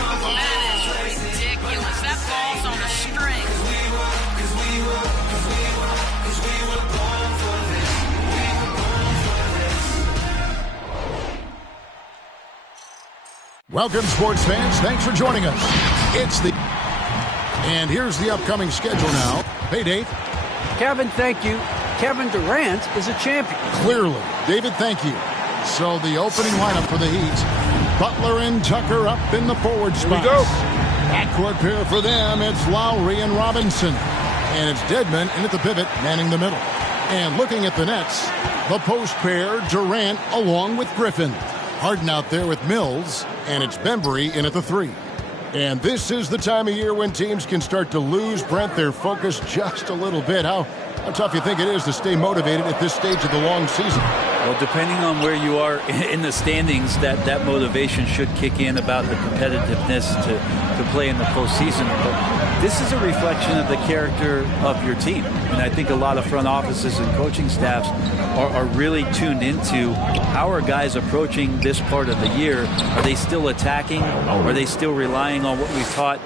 That is ridiculous. That ball's on a string. Welcome, sports fans. Thanks for joining us. And here's the upcoming schedule now. Hey, Dave. Kevin, thank you. Kevin Durant is a champion. Clearly. David, thank you. So the opening lineup for the Heat. Butler and Tucker up in the forward spots. Here we go. Backcourt pair for them. It's Lowry and Robinson. And it's Dedmon in at the pivot, manning the middle. And looking at the Nets, the post pair, Durant along with Griffin. Harden out there with Mills, and it's Bembry in at the 3. And this is the time of year when teams can start to lose, Brent, their focus just a little bit. How tough you think it is to stay motivated at this stage of the long season? Well, depending on where you are in the standings, that motivation should kick in about the competitiveness to play in the postseason. But this is a reflection of the character of your team. And I think a lot of front offices and coaching staffs are really tuned into how are guys approaching this part of the year. Are they still attacking? Are they still relying on what we taught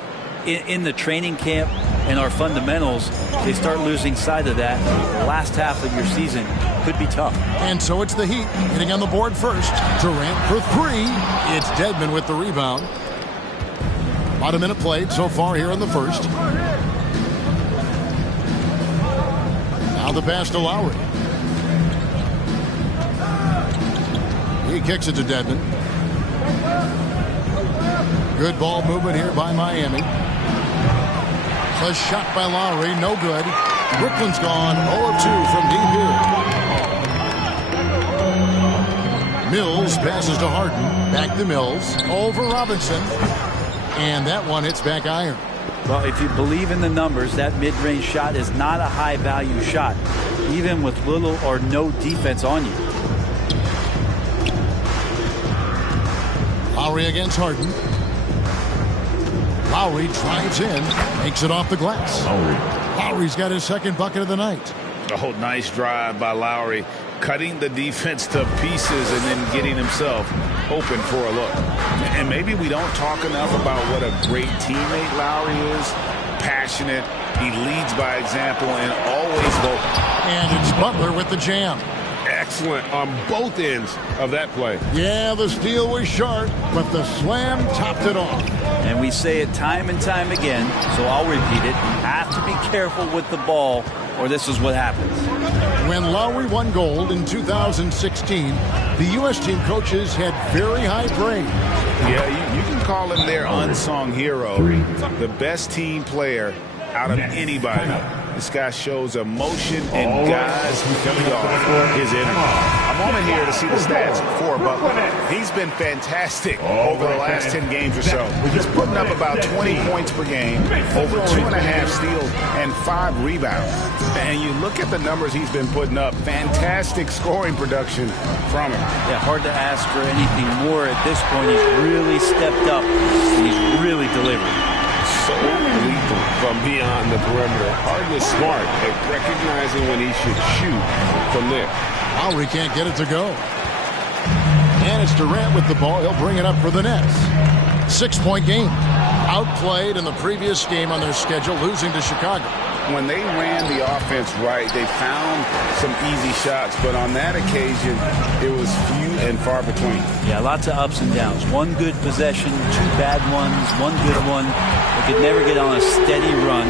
in the training camp and our fundamentals? They start losing sight of that. The last half of your season could be tough. And so it's the Heat getting on the board first. Durant for 3. It's Dedmon with the rebound. About a minute played so far here in the first. Now the pass to Lowry. He kicks it to Dedmon. Good ball movement here by Miami. A shot by Lowry, no good. Brooklyn's gone 0 of 2 from deep here. Mills passes to Harden. Back to Mills. Over Robinson. And that one hits back iron. Well, if you believe in the numbers, that mid-range shot is not a high-value shot, even with little or no defense on you. Lowry against Harden. Lowry drives in, makes it off the glass. Lowry's got his second bucket of the night. Oh, nice drive by Lowry, cutting the defense to pieces and then getting himself open for a look. And maybe we don't talk enough about what a great teammate Lowry is. Passionate, he leads by example, and always vocal. And it's Butler with the jam. Excellent on both ends of that play. Yeah, the steal was sharp, but the slam topped it off. And we say it time and time again, so I'll repeat it. You have to be careful with the ball, or this is what happens. When Lowry won gold in 2016, the U.S. team coaches had very high praise. Yeah, you can call him their unsung hero. The best team player out of anybody. This guy shows emotion, and guys feed off his energy. A moment here to see the stats for Butler. He's been fantastic over the last 10 games or so. He's putting up about 20 points per game, over 2.5 steals, and 5 rebounds. And you look at the numbers he's been putting up, fantastic scoring production from him. Yeah, hard to ask for anything more at this point. He's really stepped up, and he's really delivered. So lethal from beyond the perimeter. Harden is smart at recognizing when he should shoot from there. Lowry can't get it to go. And it's Durant with the ball. He'll bring it up for the Nets. 6-point game. Outplayed in the previous game on their schedule, losing to Chicago. When they ran the offense right, they found some easy shots, but on that occasion, it was few and far between. Yeah, lots of ups and downs. One good possession, 2 bad ones, 1 good one. They could never get on a steady run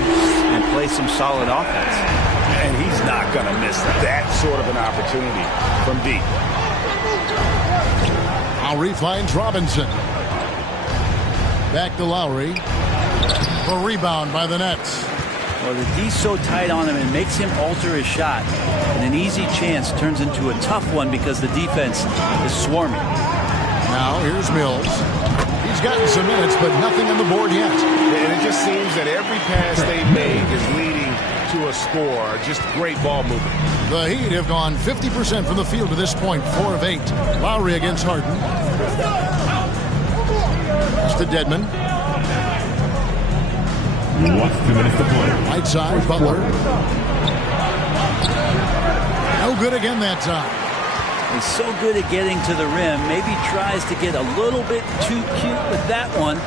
and play some solid offense. And he's not going to miss that sort of an opportunity from deep. Lowry finds Robinson. Back to Lowry. The rebound by the Nets. Well, the D's so tight on him, it makes him alter his shot. And an easy chance turns into a tough one because the defense is swarming. Now here's Mills. He's gotten some minutes, but nothing on the board yet. And it just seems that every pass they make is leading to a score. Just great ball movement. The Heat have gone 50% from the field to this point, 4 of 8. Lowry against Harden. It's to Dedmon. 2 minutes to play. Right side, Butler. No good again that time. He's so good at getting to the rim. Maybe tries to get a little bit too cute with that one.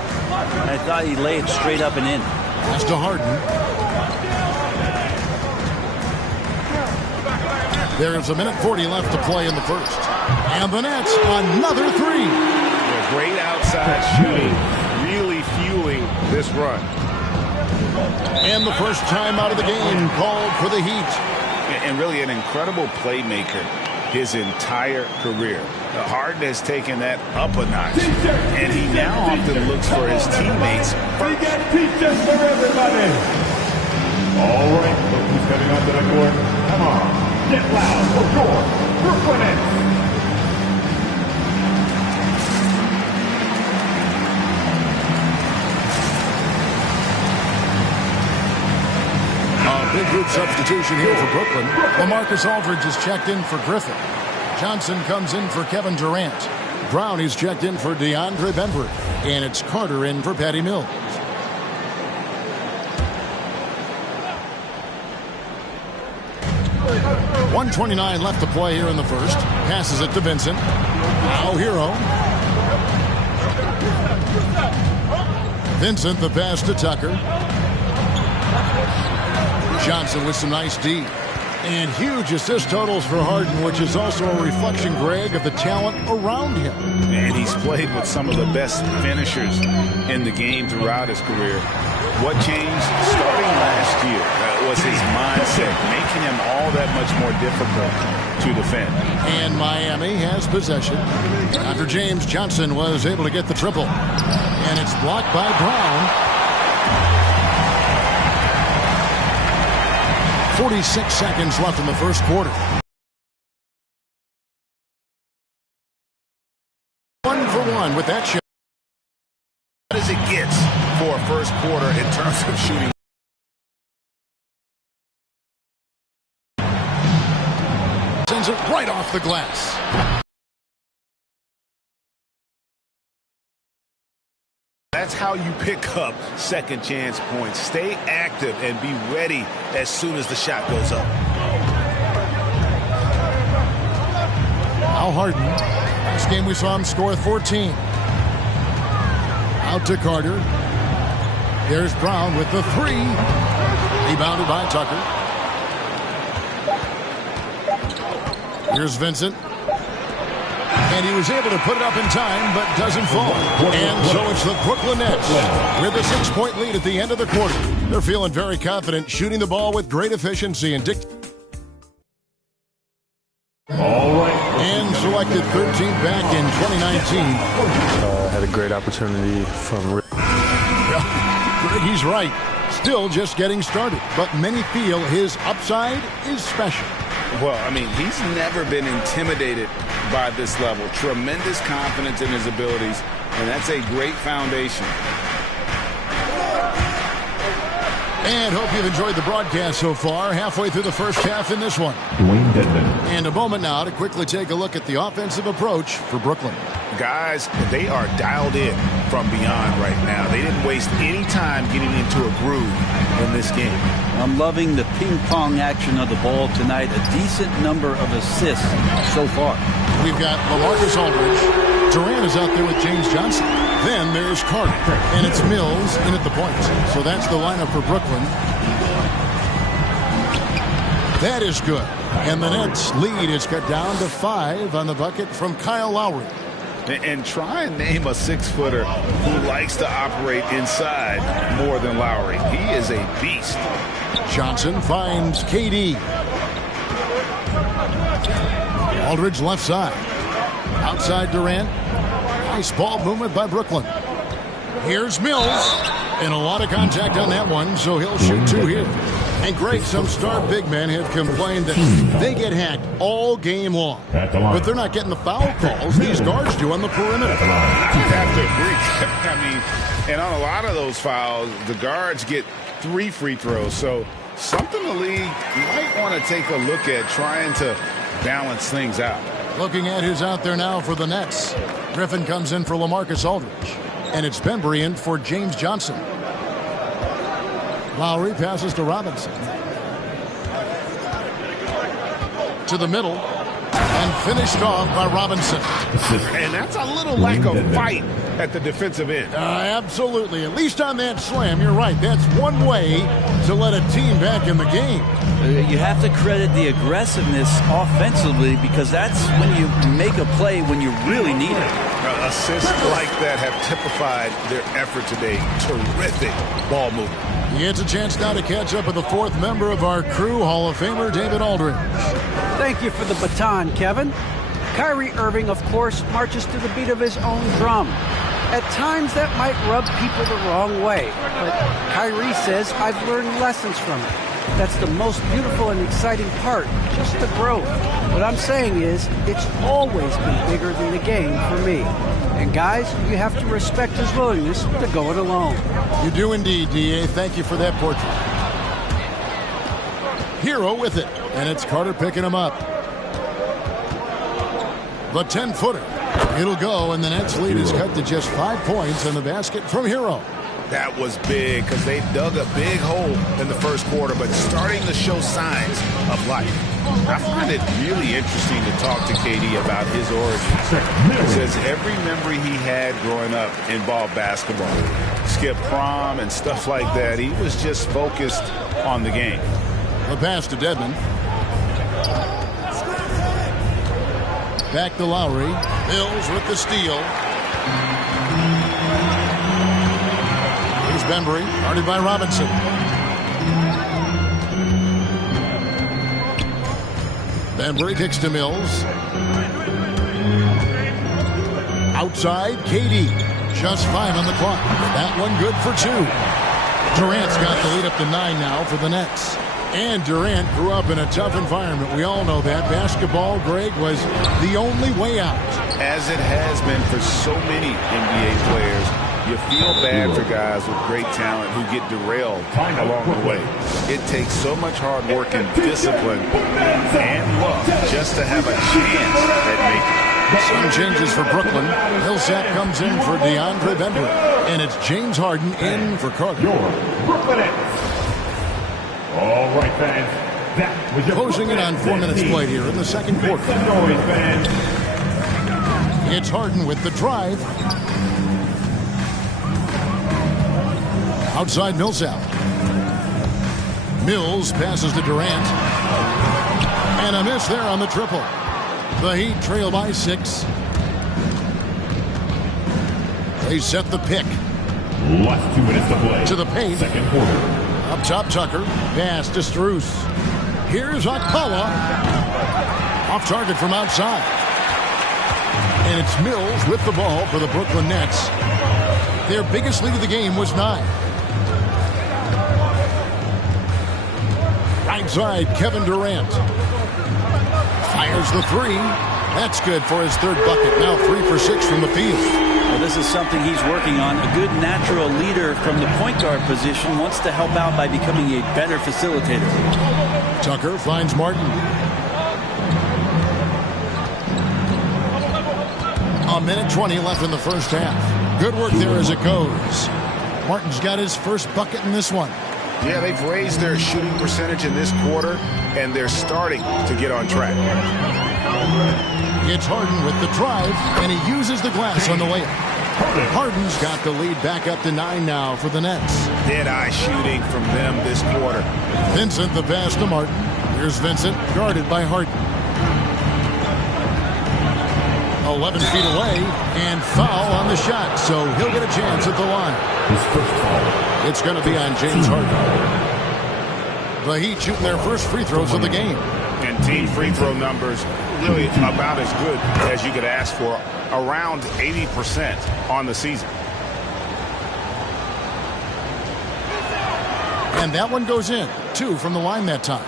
I thought he laid straight up and in. Pass to Harden. There's 1:40 left to play in the first. And the Nets, another three. Yeah, great outside shooting, really fueling this run. And the first time out of the game called for the Heat. And really an incredible playmaker his entire career. Harden has taken that up a notch. And he now often looks for his teammates first. T-shirts for everybody. All right, look who's coming onto the court. Come on, get loud for your Brooklyn Nets. Big group substitution here for Brooklyn. LaMarcus Aldridge is checked in for Griffin. Johnson comes in for Kevin Durant. Brown is checked in for DeAndre Bembry. And it's Carter in for Patty Mills. .129 left to play here in the first. Passes it to Vincent. Now Hero. Vincent the pass to Tucker. Johnson with some nice D. And huge assist totals for Harden, which is also a reflection, Greg, of the talent around him. And he's played with some of the best finishers in the game throughout his career. What changed starting last year was his mindset, making him all that much more difficult to defend. And Miami has possession after James Johnson was able to get the triple. And it's blocked by Brown. 46 seconds left in the first quarter. 1 for 1 with that shot. As it gets for a first quarter in terms of shooting. Sends it right off the glass. That's how you pick up second chance points. Stay active and be ready as soon as the shot goes up. Now Harden. Last game we saw him score 14. Out to Carter. There's Brown with the three. Rebounded by Tucker. Here's Vincent. And he was able to put it up in time, but doesn't fall. And so it's the Brooklyn Nets with a 6-point lead at the end of the quarter. They're feeling very confident, shooting the ball with great efficiency and selected 13th back in 2019. Had a great opportunity from Rick. He's right. Still just getting started, but many feel his upside is special. Well, I mean, he's never been intimidated by this level. Tremendous confidence in his abilities, and that's a great foundation. And hope you've enjoyed the broadcast so far. Halfway through the first half in this one. Dwayne Dedman. And a moment now to quickly take a look at the offensive approach for Brooklyn. Guys, they are dialed in from beyond right now. They didn't waste any time getting into a groove in this game. I'm loving the ping-pong action of the ball tonight. A decent number of assists so far. We've got LaMarcus Aldridge. Durant is out there with James Johnson. Then there's Carter. And it's Mills in at the point. So that's the lineup for Brooklyn. That is good. And the Nets lead is cut down to 5 on the bucket from Kyle Lowry. And try and name a 6-footer who likes to operate inside more than Lowry. He is a beast. Johnson finds KD. Aldridge left side. Outside Durant. Nice ball movement by Brooklyn. Here's Mills. And a lot of contact on that one, so he'll shoot 2 here. And Greg, some star big men have complained that they get hacked all game long. But they're not getting the foul calls these guards do on the perimeter. You have to agree. I mean, and on a lot of those fouls, the guards get 3 free throws. So something the league might want to take a look at, trying to balance things out. Looking at who's out there now for the Nets. Griffin comes in for LaMarcus Aldridge. And it's Bembry in for James Johnson. Lowry passes to Robinson. To the middle. And finished off by Robinson. And that's a little lack of fight at the defensive end. Absolutely. At least on that slam, you're right. That's one way to let a team back in the game. You have to credit the aggressiveness offensively because that's when you make a play when you really need it. Assists like that have typified their effort today. Terrific ball movement. He gets a chance now to catch up with the fourth member of our crew, Hall of Famer David Aldridge. Thank you for the baton, Kevin. Kyrie Irving, of course, marches to the beat of his own drum. At times, that might rub people the wrong way. But Kyrie says, I've learned lessons from it. That's the most beautiful and exciting part, just the growth. What I'm saying is, it's always been bigger than the game for me. And guys, you have to respect his willingness to go it alone. You do indeed, D.A. Thank you for that portrait. Hero with it, and it's Carter picking him up. The 10-footer. It'll go, and the Nets lead is cut to just 5 points in the basket from Hero. That was big because they dug a big hole in the first quarter, but starting to show signs of life. I find it really interesting to talk to KD about his origins. He says every memory he had growing up involved basketball. Skip prom and stuff like that. He was just focused on the game. The pass to Dedmon. Back to Lowry. Mills with the steal. Here's Bembry, guarded by Robinson. Bembry kicks to Mills. Outside, KD. Just 5 on the clock. That one good for 2. Durant's got the lead up to 9 now for the Nets. And Durant grew up in a tough environment. We all know that. Basketball, Greg, was the only way out. As it has been for so many NBA players, you feel bad for guys with great talent who get derailed along the way. It takes so much hard work and discipline and luck just to have a chance at making it. Some changes for Brooklyn. Millsap comes in for DeAndre Bembry. And it's James Harden in for Carter. Your Brooklyn Nets. All right, fans. That was your Closing in on 4 minutes played here in the second quarter. It's Harden with the drive. Outside Millsap. Mills passes to Durant. And a miss there on the triple. The Heat trail by 6. They set the pick. Last 2 minutes to play. To the paint. Second quarter. Up top, Tucker. Pass to Strus. Here's Okpala. Off target from outside. And it's Mills with the ball for the Brooklyn Nets. Their biggest lead of the game was 9. Right side, Kevin Durant. Fires the 3. That's good for his 3rd bucket. Now 3 for 6 from the field. Well, this is something he's working on. A good natural leader from the point guard position wants to help out by becoming a better facilitator. Tucker finds Martin. A minute 20 left in the first half. Good work there as it goes. Martin's got his first bucket in this one. Yeah, they've raised their shooting percentage in this quarter, and they're starting to get on track. It's Harden with the drive, and he uses the glass on the layup. Harden's got the lead back up to 9 now for the Nets. Dead-eye shooting from them this quarter. Vincent the pass to Martin. Here's Vincent, guarded by Harden. 11 feet away, and foul on the shot, so he'll get a chance at the line. His first foul. It's going to be on James Harden. The Heat shooting their first free throws of the game. And team free throw numbers really about as good as you could ask for, around 80% on the season. And that one goes in. 2 from the line that time.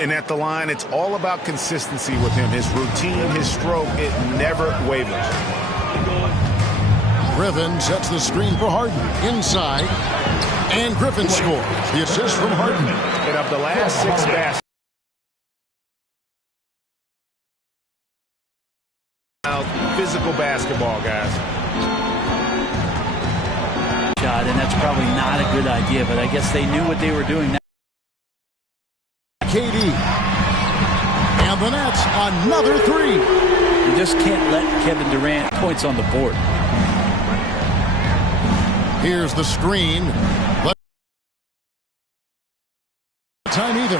And at the line, it's all about consistency with him. His routine, his stroke, it never wavers. Griffin sets the screen for Harden. Inside. And Griffin scores. The assist from Harden. And of the last 6 baskets, physical basketball, guys. Shot, and that's probably not a good idea, but I guess they knew what they were doing. KD. And the Nets, another three. You just can't let Kevin Durant points on the board. Here's the screen. Time either.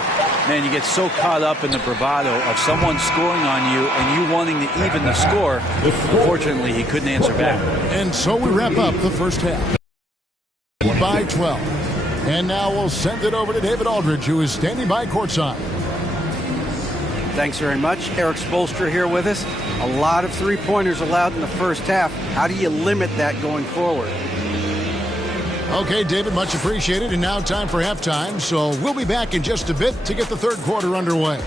Man, you get so caught up in the bravado of someone scoring on you and you wanting to even the score. Unfortunately, he couldn't answer back. And so we wrap up the first half by 12. And now we'll send it over to David Aldridge, who is standing by courtside. Thanks very much. Eric Spoelstra here with us. A lot of three-pointers allowed in the first half. How do you limit that going forward? Okay, David, much appreciated. And now time for halftime. So we'll be back in just a bit to get the third quarter underway.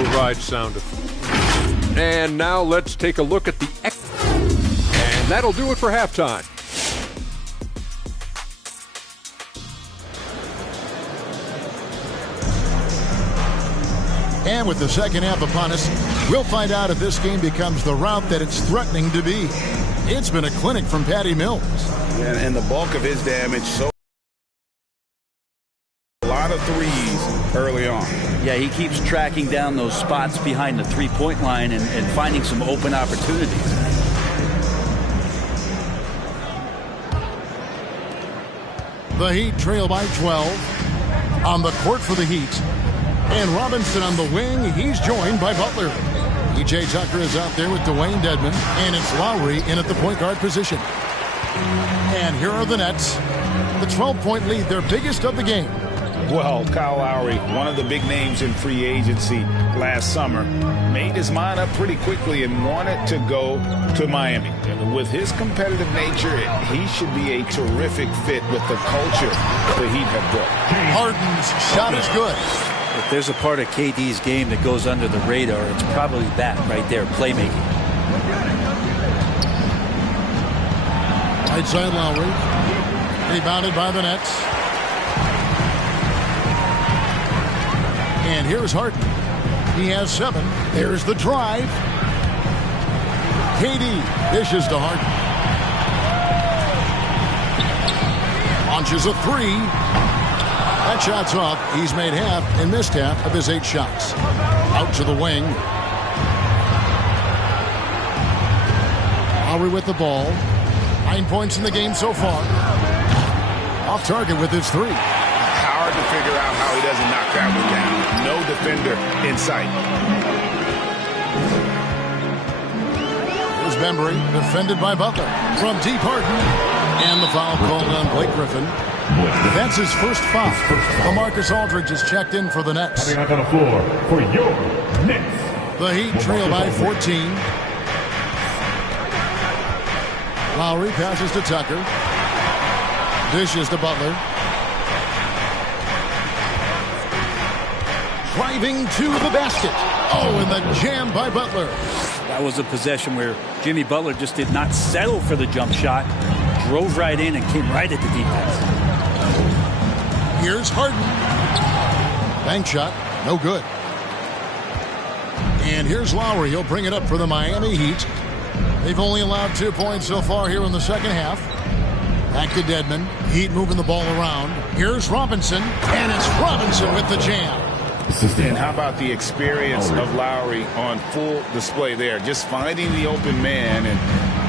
Ride sound. And now let's take a look at the and that'll do it for halftime. And with the second half upon us, we'll find out if this game becomes the rout that it's threatening to be. It's been a clinic from Patty Mills. And the bulk of his damage, so a lot of threes early on. Yeah, he keeps tracking down those spots behind the three-point line and finding some open opportunities. The Heat trail by 12 on the court for the Heat. And Robinson on the wing. He's joined by Butler. E.J. Tucker is out there with Dwayne Dedmon. And it's Lowry in at the point guard position. And here are the Nets. The 12-point lead, their biggest of the game. Well, Kyle Lowry, one of the big names in free agency last summer, made his mind up pretty quickly and wanted to go to Miami. And with his competitive nature, he should be a terrific fit with the culture the Heat have built. Harden's shot is good. If there's a part of KD's game that goes under the radar, it's probably that right there, playmaking. Right side Lowry. Rebounded by the Nets. And here's Harden. He has 7. There's the drive. KD dishes to Harden. Launches a 3. That shot's off. He's made half and missed half of his 8 shots. Out to the wing. Lowry with the ball. 9 points in the game so far. Off target with his 3. Hard to figure out how he doesn't knock that one down. No defender in sight. Here's Bembry, defended by Butler. From deep Harden. And the foul called on Blake Griffin. That's his first foul. LaMarcus Aldridge is checked in for the Nets. Coming out on the floor for your Nets. The Heat trail by 14. Lowry passes to Tucker. Dishes to Butler. Driving to the basket. Oh, and the jam by Butler. That was a possession where Jimmy Butler just did not settle for the jump shot. Drove right in and came right at the defense. Here's Harden. Bank shot. No good. And here's Lowry. He'll bring it up for the Miami Heat. They've only allowed 2 points so far here in the second half. Back to Dedmon. Heat moving the ball around. Here's Robinson. And it's Robinson with the jam. And how about the experience of Lowry on full display there? Just finding the open man, and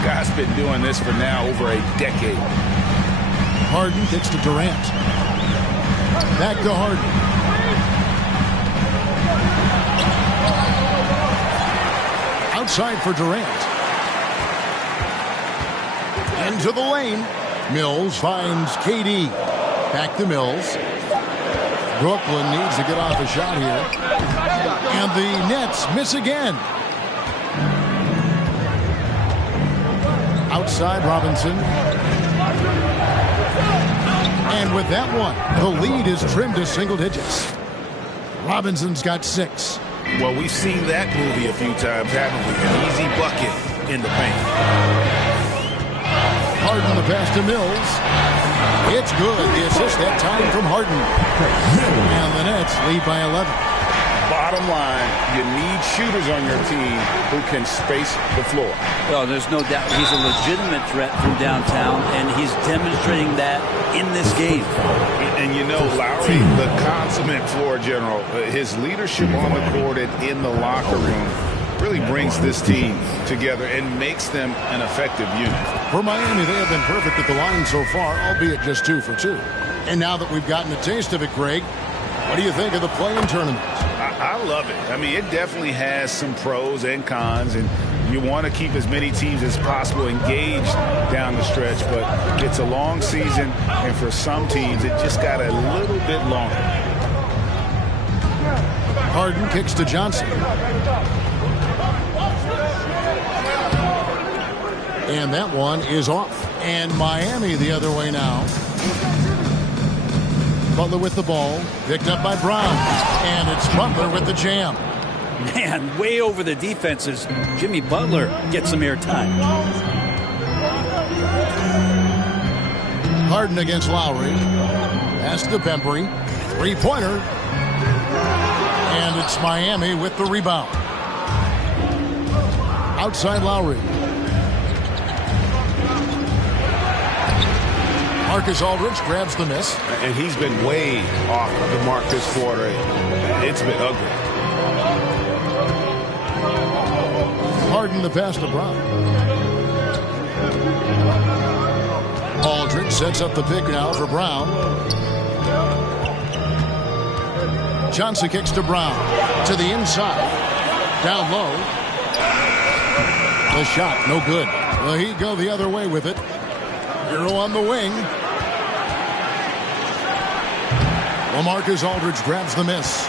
guy's been doing this for now over a decade. Harden kicks to Durant. Back to Harden. Outside for Durant. Into the lane. Mills finds KD. Back to Mills. Brooklyn needs to get off a shot here. And the Nets miss again. Outside Robinson. And with that one, the lead is trimmed to single digits. Robinson's got 6. Well, we've seen that movie a few times, haven't we? An easy bucket in the paint. Harden the pass to Mills. It's good. The assist that time from Harden. And the Nets lead by 11. Bottom line, you need shooters on your team who can space the floor. Well, there's no doubt he's a legitimate threat from downtown, and he's demonstrating that in this game. And you know, Lowry, the consummate floor general, his leadership on the court and in the locker room really brings this team together and makes them an effective unit. For Miami, they have been perfect at the line so far, albeit just 2 for 2. And now that we've gotten a taste of it, Greg, what do you think of the play-in tournament? I love it. I mean, it definitely has some pros and cons, and you want to keep as many teams as possible engaged down the stretch, but it's a long season, and for some teams, it just got a little bit longer. Harden kicks to Johnson. And that one is off. And Miami the other way now. Butler with the ball. Picked up by Brown. And it's Butler with the jam. Man, way over the defenses. Jimmy Butler gets some airtime. Harden against Lowry. Pass to Bembry. Three-pointer. And it's Miami with the rebound. Outside Lowry. Marcus Aldridge grabs the miss. And he's been way off the mark this quarter. It's been ugly. Harden the pass to Brown. Aldridge sets up the pick now for Brown. Johnson kicks to Brown. To the inside. Down low. The shot, no good. The Heat go the other way with it. Hero on the wing. LaMarcus Aldridge grabs the miss.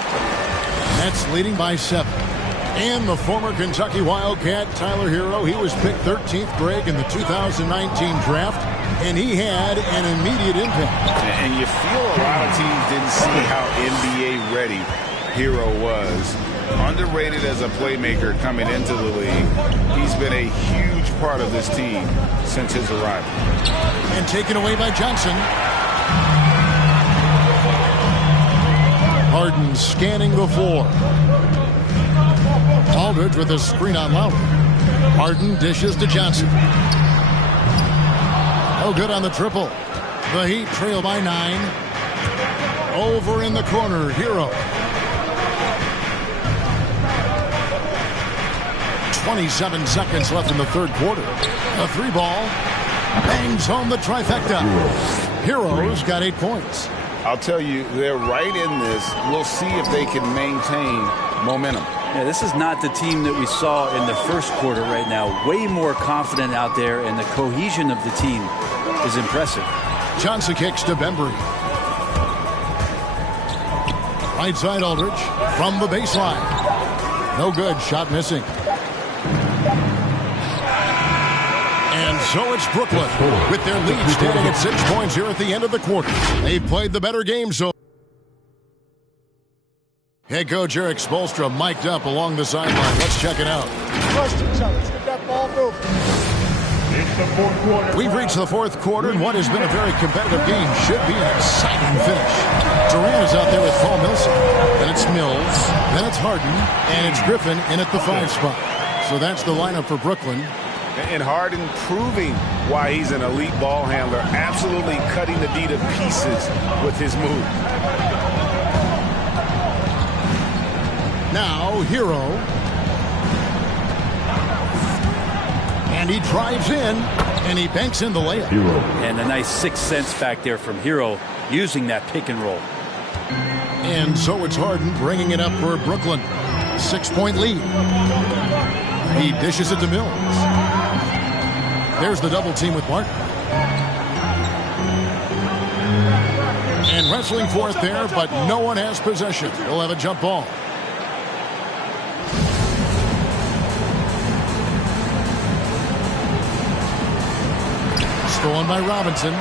Nets leading by 7. And the former Kentucky Wildcat, Tyler Hero, he was picked 13th, Greg, in the 2019 draft, and he had an immediate impact. And you feel a lot of teams didn't see how NBA ready Hero was. Underrated as a playmaker coming into the league. He's been a huge part of this team since his arrival. And taken away by Johnson. Harden scanning the floor. Aldridge with a screen on Lowry. Harden dishes to Johnson. Oh, good on the triple. The Heat trail by 9. Over in the corner, Hero. 27 seconds left in the third quarter. A 3-ball. Bangs home the trifecta. Hero's got 8 points. I'll tell you, they're right in this. We'll see if they can maintain momentum. Yeah, this is not the team that we saw in the first quarter right now. Way more confident out there, and the cohesion of the team is impressive. Johnson kicks to Bembry. Right side Aldridge from the baseline. No good. Shot missing. And so it's Brooklyn with their lead standing at 6 points here at the end of the quarter. They've played the better game so. Head coach Eric Spoelstra mic'd up along the sideline. Let's check it out. Trust each other. Let's get that ball moving. It's the fourth quarter. We've reached the fourth quarter, and what has been a very competitive game should be an exciting finish. Durant is out there with Paul Millsap. Then it's Mills. Then it's Harden. And it's Griffin in at the 5 spot. So that's the lineup for Brooklyn. And Harden proving why he's an elite ball handler, absolutely cutting the D to pieces with his move. Now, Hero. And he drives in, and he banks in the layup. Hero. And a nice 6th sense back there from Hero using that pick and roll. And so it's Harden bringing it up for Brooklyn. 6-point lead. He dishes it to Mills. There's the double team with Martin. And wrestling for it there, but no one has possession. He'll have a jump ball. Stolen by Robinson.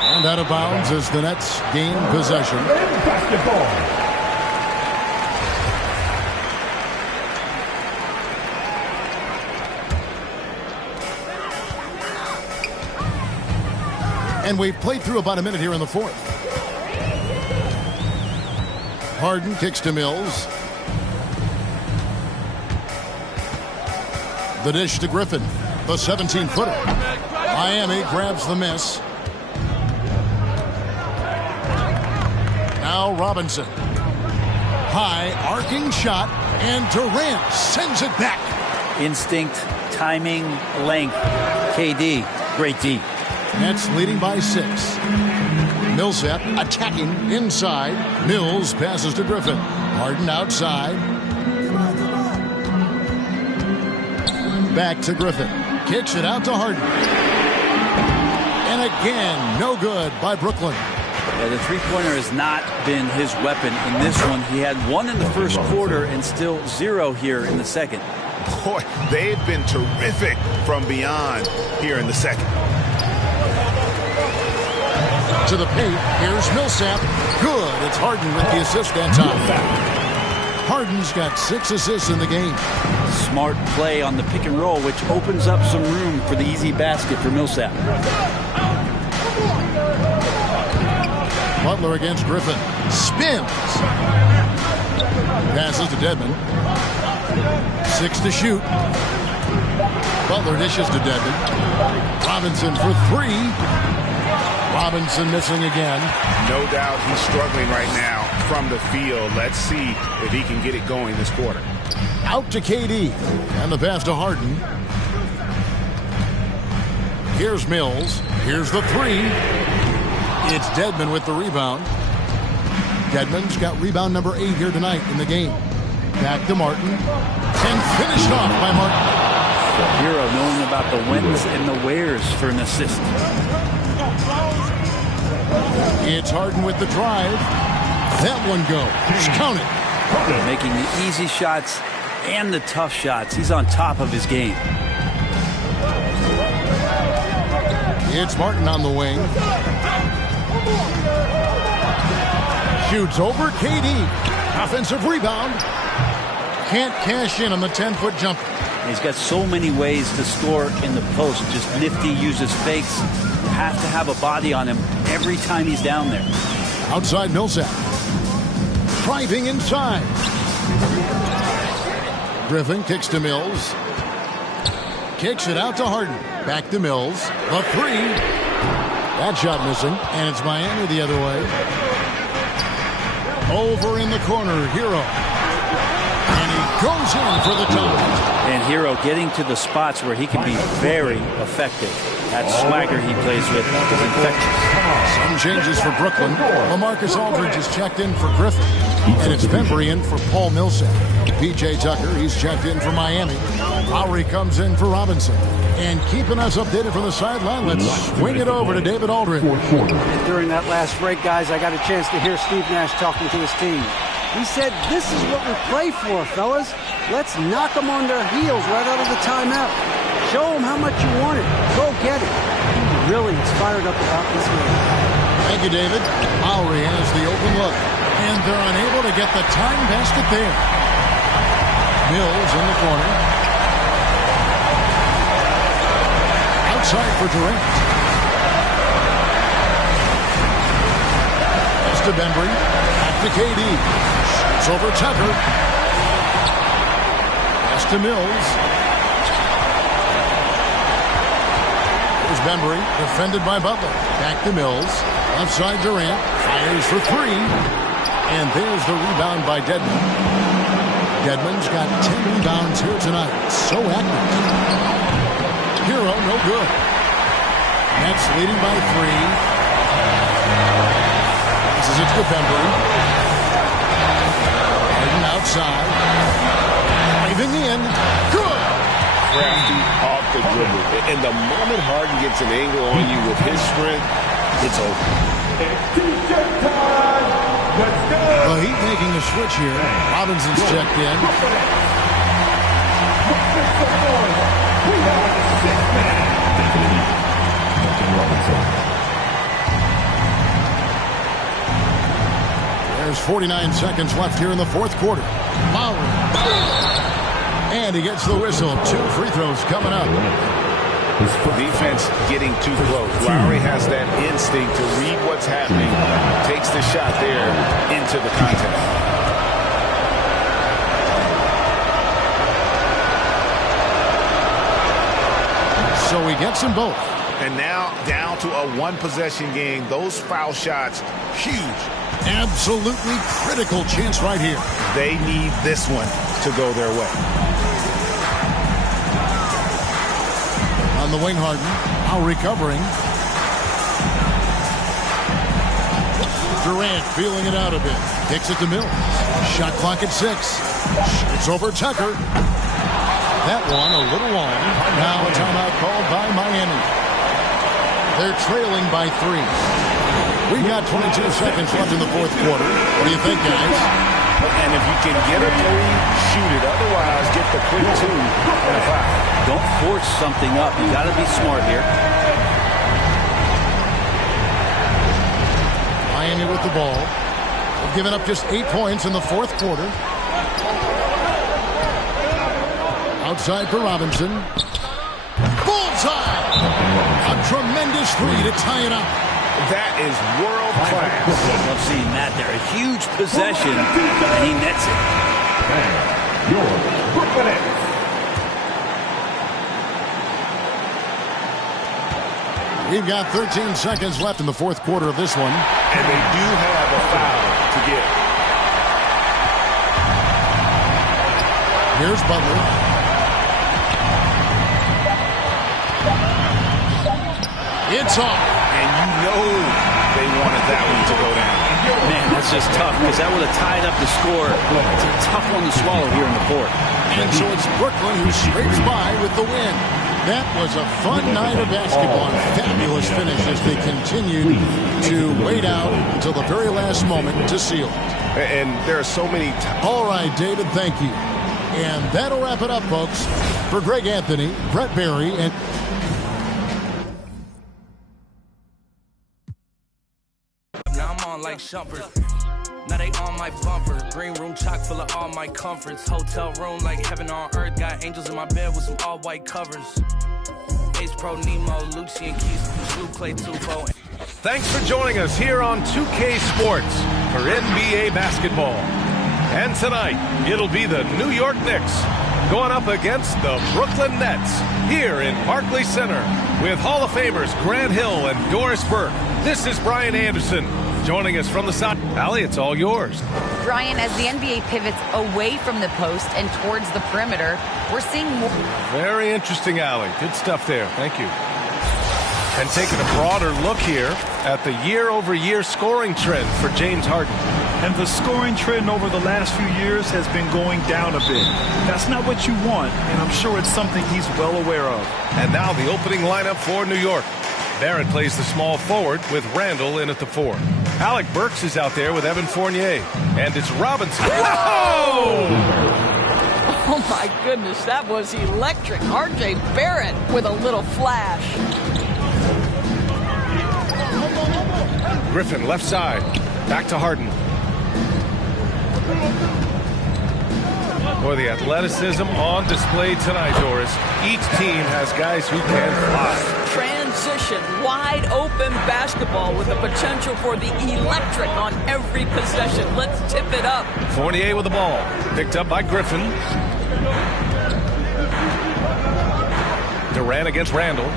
And out of bounds as the Nets gain possession. Basketball. And we've played through about a minute here in the fourth. Harden kicks to Mills. The dish to Griffin. The 17-footer. Miami grabs the miss. Now Robinson. High arcing shot, and Durant sends it back. Instinct, timing, length. KD, great D. Nets leading by 6. Millsap attacking inside. Mills passes to Griffin. Harden outside. Back to Griffin. Kicks it out to Harden. And again, no good by Brooklyn. Yeah, the three-pointer has not been his weapon in this one. He had 1 in the first quarter and still 0 here in the second. Boy, they've been terrific from beyond here in the second. To the paint, here's Millsap. Good. It's Harden with the assist that time. Harden's got 6 assists in the game. Smart play on the pick and roll, which opens up some room for the easy basket for Millsap. Butler against Griffin. Spins. Passes to Dedmon. 6 to shoot. Butler dishes to Dedmon. Robinson for 3. Robinson missing again. No doubt he's struggling right now from the field. Let's see if he can get it going this quarter. Out to KD. And the pass to Harden. Here's Mills. Here's the 3. It's Dedmon with the rebound. Dedmon's got rebound number 8 here tonight in the game. Back to Martin. And finished off by Martin. The hero knowing about the whens and the wheres for an assist. It's Harden with the drive. That one goes. Count it. Making the easy shots and the tough shots. He's on top of his game. It's Martin on the wing. Shoots over KD. Offensive rebound. Can't cash in on the 10-foot jumper. He's got so many ways to score in the post. Just nifty, uses fakes. You have to have a body on him every time he's down there. Outside Millsap. Driving inside. Griffin kicks to Mills. Kicks it out to Harden. Back to Mills. The 3. That shot missing. And it's Miami the other way. Over in the corner, Hero. And he goes in for the top. And Hero getting to the spots where he can be very effective. That swagger he plays with is infectious. Some changes for Brooklyn. LaMarcus Aldridge is checked in for Griffin. And it's Bembry in for Paul Millsap. P.J. Tucker, he's checked in for Miami. Lowry comes in for Robinson. And keeping us updated from the sideline, let's swing it over to David Aldridge. And during that last break, guys, I got a chance to hear Steve Nash talking to his team. He said, "This is what we play for, fellas. Let's knock them on their heels right out of the timeout. Show them how much you want it. Go get it." He really is fired up about this game. Thank you, David. Lowry has the open look. And they're unable to get the time basket there. Mills in the corner. Outside for Durant. Pass to Bembry. Back to KD. Shoots over Tucker. Pass to Mills. Here's Bembry. Defended by Butler. Back to Mills. Outside Durant. Fires for 3. And there's the rebound by Dedmon. Dedmon's got 10 rebounds here tonight. So active. Hero, no good. Nets leading by 3. Passes it to Bembry. Harden outside. Driving in. Good. Crafty off the dribble. And the moment Harden gets an angle on you with his strength, it's over. The Heat making a switch here. Robinson's checked in. There's 49 seconds left here in the fourth quarter. Lowry. And he gets the whistle. 2 free throws coming up. Defense getting too close. Lowry has that instinct to read what's happening. Takes the shot there into the contact. he gets them both. And now down to a one-possession game. Those foul shots, huge. Absolutely critical chance right here. They need this one to go their way. On the wing, Harden. Now recovering. Durant feeling it out a bit. Kicks it to Mills. Shot clock at 6. It's over Tucker. That one a little long. Now a timeout called by Miami. They're trailing by 3. We got 22 seconds left in the fourth quarter. What do you think, guys? And if you can get a three, shoot it. Otherwise, get the quick 2 and a foul. Don't force something up. You got to be smart here. Miami with the ball. They've given up just 8 points in the fourth quarter. Outside for Robinson. Bullseye! A tremendous three to tie it up. That is world class. Love seeing that there. A huge possession, and he nets it. Your Brooklyn Nets. We've got 13 seconds left in the fourth quarter of this one. And they do have a foul to get. Here's Butler. It's off. And you know they wanted that one to go down. Man, that's just tough because that would have tied up the score. It's a tough one to swallow here in the fourth. And so it's Brooklyn who scrapes by with the win. That was a fun night of basketball. Fabulous finish as they continued to wait out until the very last moment to seal it. And there are so many. All right, David, thank you. And that'll wrap it up, folks. For Greg Anthony, Brett Barry, and... Now I'm on like Shumpert. Now they on my bumper. Green room chock full of all my comforts. Hotel room like heaven on earth. Got angels in my bed with some all white covers. Ace Pro Nemo, Lucian Keys, Blue Clay Tufo. Thanks for joining us here on 2K Sports for NBA basketball. And tonight, it'll be the New York Knicks going up against the Brooklyn Nets here in Barclays Center with Hall of Famers Grant Hill and Doris Burke. This is Brian Anderson joining us from the side. Allie, it's all yours. Brian, as the NBA pivots away from the post and towards the perimeter, we're seeing more. Very interesting, Allie. Good stuff there. Thank you. And taking a broader look here at the year-over-year scoring trend for James Harden. And the scoring trend over the last few years has been going down a bit. That's not what you want, and I'm sure it's something he's well aware of. And now the opening lineup for New York. Barrett plays the small forward with Randall in at the 4. Alec Burks is out there with Evan Fournier. And it's Robinson. Whoa! Oh, my goodness, that was electric. R.J. Barrett with a little flash. Griffin left side. Back to Harden. Boy, the athleticism on display tonight, Doris. Each team has guys who can fly. Transition, wide open basketball with the potential for the electric on every possession. Let's tip it up. Fournier with the ball. Picked up by Griffin. Durant against Randall.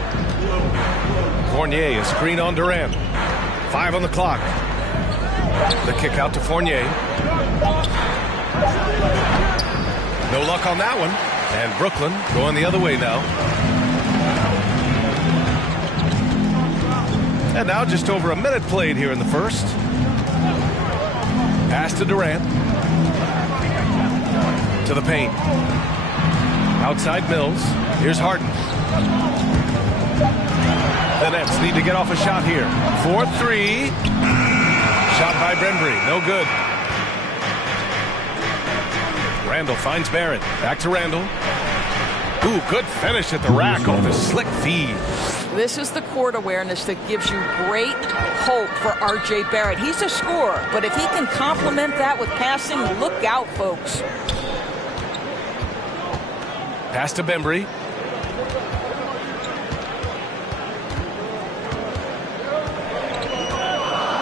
Fournier, a screen on Durant. 5 on the clock. The kick out to Fournier. No luck on that one. And Brooklyn going the other way now. And now just over a minute played here in the first. Pass to Durant. To the paint. Outside Mills. Here's Harden. The Nets need to get off a shot here. 4-3. Shot by Bembry. No good. Randall finds Barrett. Back to Randall. Ooh, good finish at the rack off a slick feed. This is the court awareness that gives you great hope for R.J. Barrett. He's a scorer, but if he can complement that with passing, look out, folks. Pass to Bembry.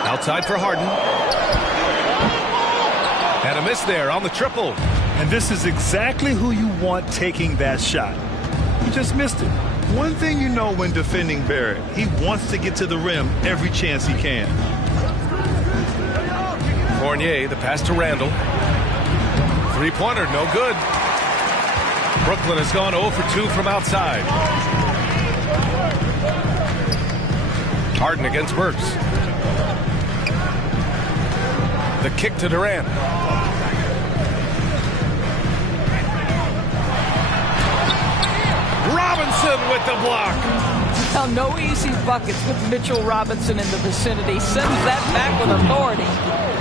Outside for Harden. And a miss there on the triple. And this is exactly who you want taking that shot. He just missed it. One thing you know when defending Barrett, he wants to get to the rim every chance he can. Fournier, the pass to Randall. Three-pointer, no good. Brooklyn has gone 0 for 2 from outside. Harden against Burks. The kick to Durant. Robinson with the block. Now, no easy buckets with Mitchell Robinson in the vicinity. Sends that back with authority.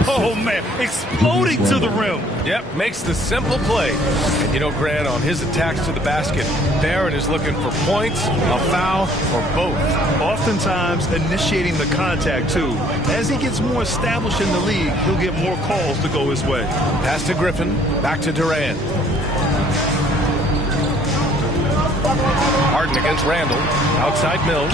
Oh, man, exploding to the rim. Yep, makes the simple play. And you know, Grant, on his attacks to the basket, Barrett is looking for points, a foul, or both. Oftentimes initiating the contact, too. As he gets more established in the league, he'll get more calls to go his way. Pass to Griffin, back to Durant. Harden against Randall, outside Mills.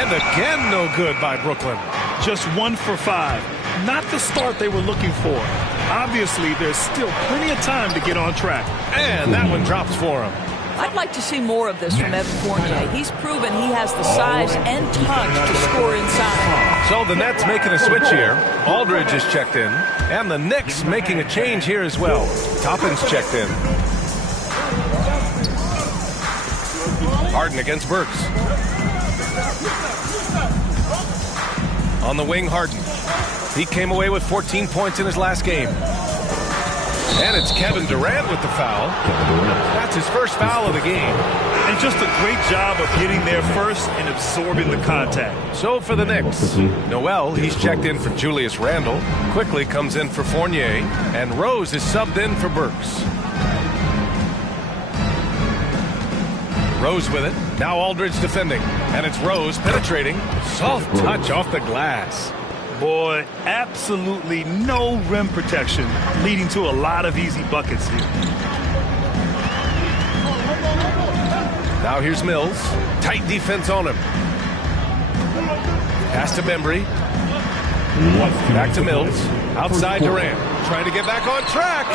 And again, no good by Brooklyn. Just 1 for 5. Not the start they were looking for. Obviously, there's still plenty of time to get on track. And that one drops for him. I'd like to see more of this from Evan Fournier. He's proven he has the size and touch to score inside. So the Nets making a switch here. Aldridge is checked in. And the Knicks making a change here as well. Toppin's checked in. Harden against Burks. On the wing, Harden. He came away with 14 points in his last game. And it's Kevin Durant with the foul. That's his first foul of the game. And just a great job of getting there first and absorbing the contact. So for the Knicks, Noel, he's checked in for Julius Randle. Quickly comes in for Fournier. And Rose is subbed in for Burks. Rose with it. Now Aldridge defending. And it's Rose penetrating. Soft touch off the glass. Boy, absolutely no rim protection, leading to a lot of easy buckets here. Now here's Mills. Tight defense on him. Pass to Bembry. Back to Mills. Outside Durant. Trying to get back on track.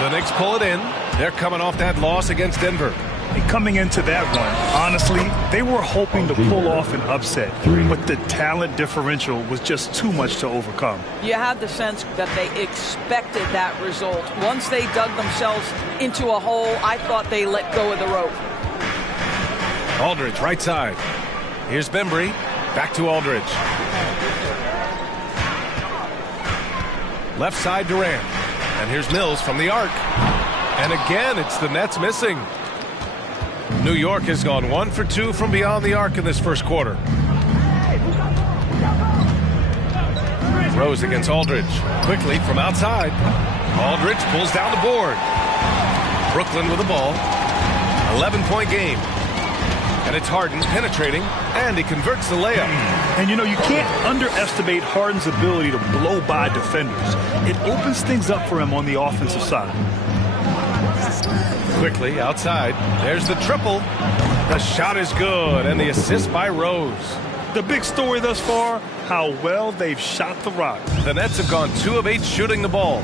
The Knicks pull it in. They're coming off that loss against Denver. And coming into that one, honestly, they were hoping to pull off an upset, but the talent differential was just too much to overcome. You had the sense that they expected that result. Once they dug themselves into a hole, I thought they let go of the rope. Aldridge, right side. Here's Bembry. Back to Aldridge. Left side, Durant. And here's Mills from the arc. And again, it's the Nets missing. New York has gone 1 for 2 from beyond the arc in this first quarter. Rose against Aldridge. Quickly from outside. Aldridge pulls down the board. Brooklyn with the ball. 11-point game. And it's Harden penetrating, and he converts the layup. And you know, you can't underestimate Harden's ability to blow by defenders. It opens things up for him on the offensive side. Quickly outside. There's the triple. The shot is good, and the assist by Rose. The big story thus far, how well they've shot the rock. The Nets have gone 2 of 8 shooting the ball.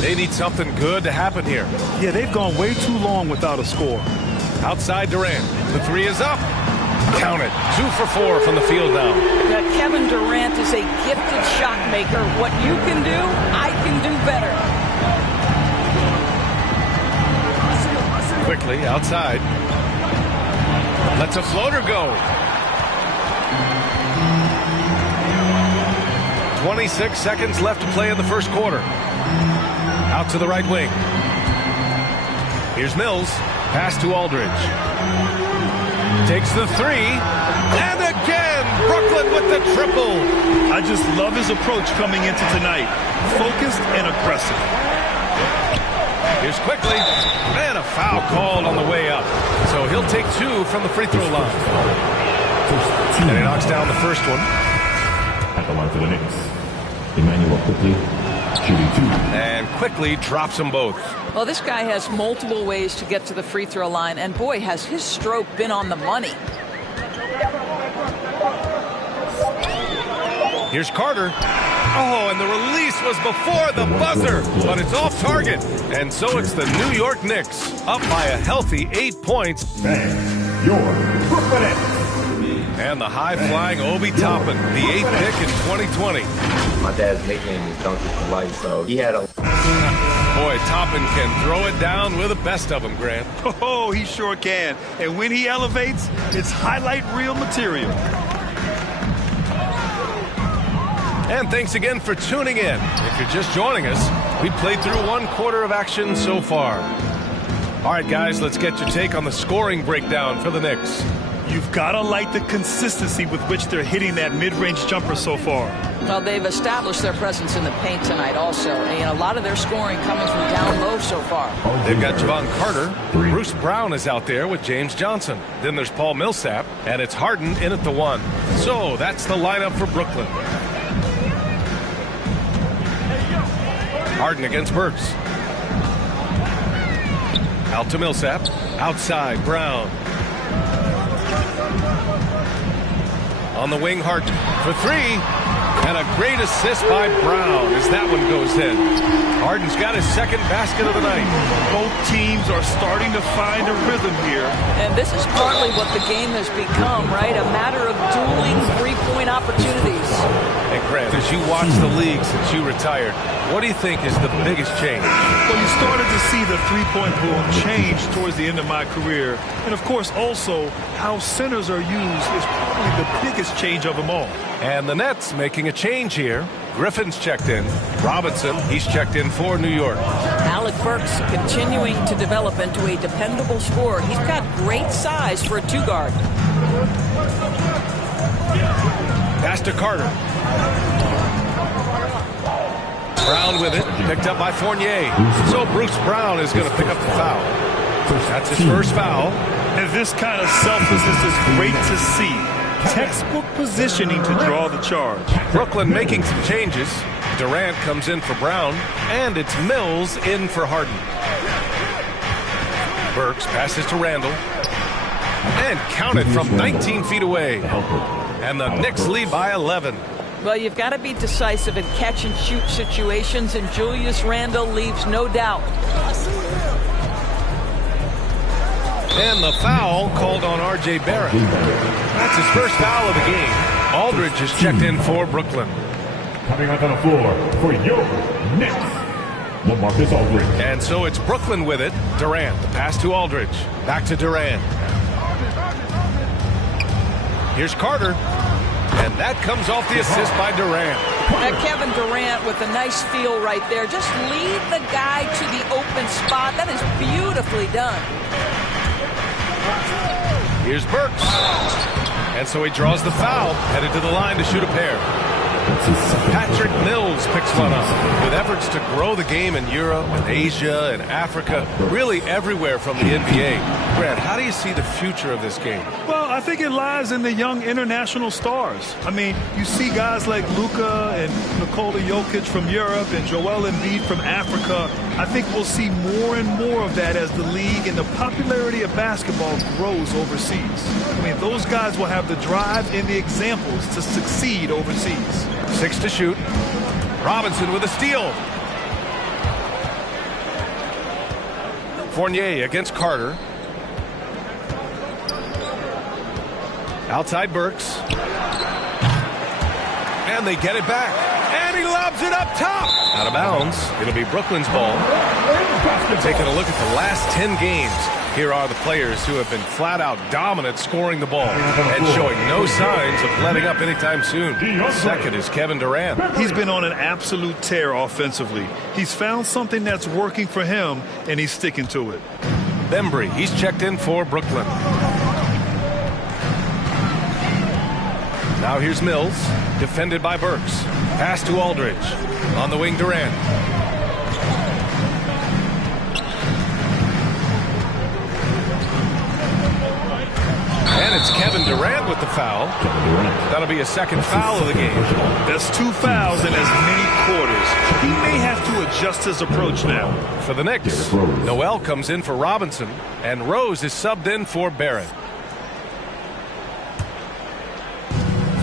They need something good to happen here. Yeah, they've gone way too long without a score. Outside Durant. The 3 is up. Count it. 2 for 4 from the field now. Kevin Durant is a gifted shot maker. What you can do, I can do better. Quickly outside. Lets a floater go. 26 seconds left to play in the first quarter. Out to the right wing. Here's Mills. Pass to Aldridge. Takes the 3. And again, Brooklyn with the triple. I just love his approach coming into tonight. Focused and aggressive. Here's Quickly, and a foul called on the way up. So he'll take 2 from the free throw line. And he knocks down the first one. At the line for the Knicks, Emmanuel Quickly, shooting 2. And Quickly drops them both. Well, this guy has multiple ways to get to the free throw line, and boy, has his stroke been on the money. Here's Carter. Oh, and the release was before the buzzer, but it's off target. And so it's the New York Knicks up by a healthy 8 points. And your Brooklyn Nets. And the high-flying Obi Toppin, the 8th pick in 2020. My dad's nickname is Donkey for Life, so he had a... Boy, Toppin can throw it down with the best of them, Grant. Oh, he sure can. And when he elevates, it's highlight reel material. And thanks again for tuning in. If you're just joining us, we played through 1/4 of action so far. All right, guys, let's get your take on the scoring breakdown for the Knicks. You've got to like the consistency with which they're hitting that mid-range jumper so far. Well, they've established their presence in the paint tonight also. And a lot of their scoring coming from down low so far. They've got Javon Carter. Bruce Brown is out there with James Johnson. Then there's Paul Millsap, and it's Harden in at the 1. So that's the lineup for Brooklyn. Harden against Burks. Out to Millsap. Outside, Brown. On the wing, Harden for 3. And a great assist by Brown as that one goes in. Harden's got his second basket of the night. Both teams are starting to find a rhythm here. And this is partly what the game has become, right? A matter of dueling three-point opportunities. And Grant, as you watch the league since you retired, what do you think is the biggest change? Well, you started to see the three-point rule change towards the end of my career. And, of course, also how centers are used is probably the biggest change of them all. And the Nets making a change here. Griffin's checked in. Robinson, he's checked in for New York. Alec Burks continuing to develop into a dependable scorer. He's got great size for a 2-guard. Pass to Carter. Brown with it, picked up by Fournier. So Bruce Brown is going to pick up the foul. That's his first foul. And this kind of selflessness is great to see. Textbook positioning to draw the charge. Brooklyn making some changes. Durant comes in for Brown, and it's Mills in for Harden. Burks passes to Randall. And counted from 19 feet away. And the Knicks lead by 11. Well, you've got to be decisive in catch-and-shoot situations, and Julius Randle leaves no doubt. And the foul called on R.J. Barrett. That's his first foul of the game. Aldridge is checked in for Brooklyn. Coming onto the floor for your Knicks, LaMarcus Aldridge. And so it's Brooklyn with it. Durant, the pass to Aldridge. Back to Durant. Here's Carter. And that comes off the assist by Durant. Kevin Durant with a nice feel right there. Just lead the guy to the open spot. That is beautifully done. Here's Burks. And so he draws the foul, headed to the line to shoot a pair. Patrick Mills picks one up. With efforts to grow the game in Europe and Asia and Africa, really everywhere from the NBA. Grant, how do you see the future of this game? Well, I think it lies in the young international stars. I mean, you see guys like Luka and Nikola Jokic from Europe and Joel Embiid from Africa. I think we'll see more and more of that as the league and the popularity of basketball grows overseas. I mean, those guys will have the drive and the examples to succeed overseas. 6 to shoot. Robinson with a steal. Fournier against Carter. Outside Burks. And they get it back. And he lobs it up top. Out of bounds. It'll be Brooklyn's ball. Taking a look at the last 10 games. Here are the players who have been flat out dominant scoring the ball and showing no signs of letting up anytime soon. Second is Kevin Durant. He's been on an absolute tear offensively. He's found something that's working for him, and he's sticking to it. Bembry, he's checked in for Brooklyn. Now here's Mills, defended by Burks. Pass to Aldridge. On the wing, Durant. And it's Kevin Durant with the foul. That'll be a second foul of the game. That's 2 fouls in as many quarters. He may have to adjust his approach now. For the Knicks, Noel comes in for Robinson, and Rose is subbed in for Barrett.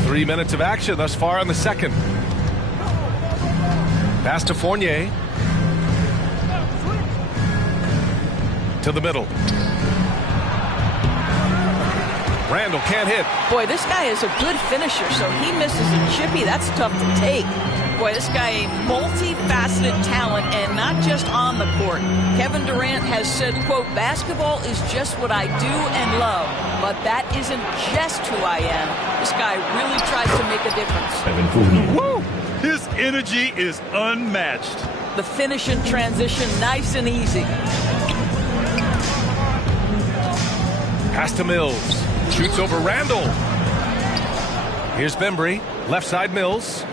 3 minutes of action thus far in the second. Pass to Fournier. To the middle. Randall can't hit. Boy, this guy is a good finisher, so he misses a chippy. That's tough to take. Boy, this guy a multifaceted talent, and not just on the court. Kevin Durant has said, quote, basketball is just what I do and love, but that isn't just who I am. This guy really tries to make a difference. Woo! His energy is unmatched. The finish and transition, nice and easy. Pass to Mills. Shoots over Randall. Here's Bembry. Left side Mills.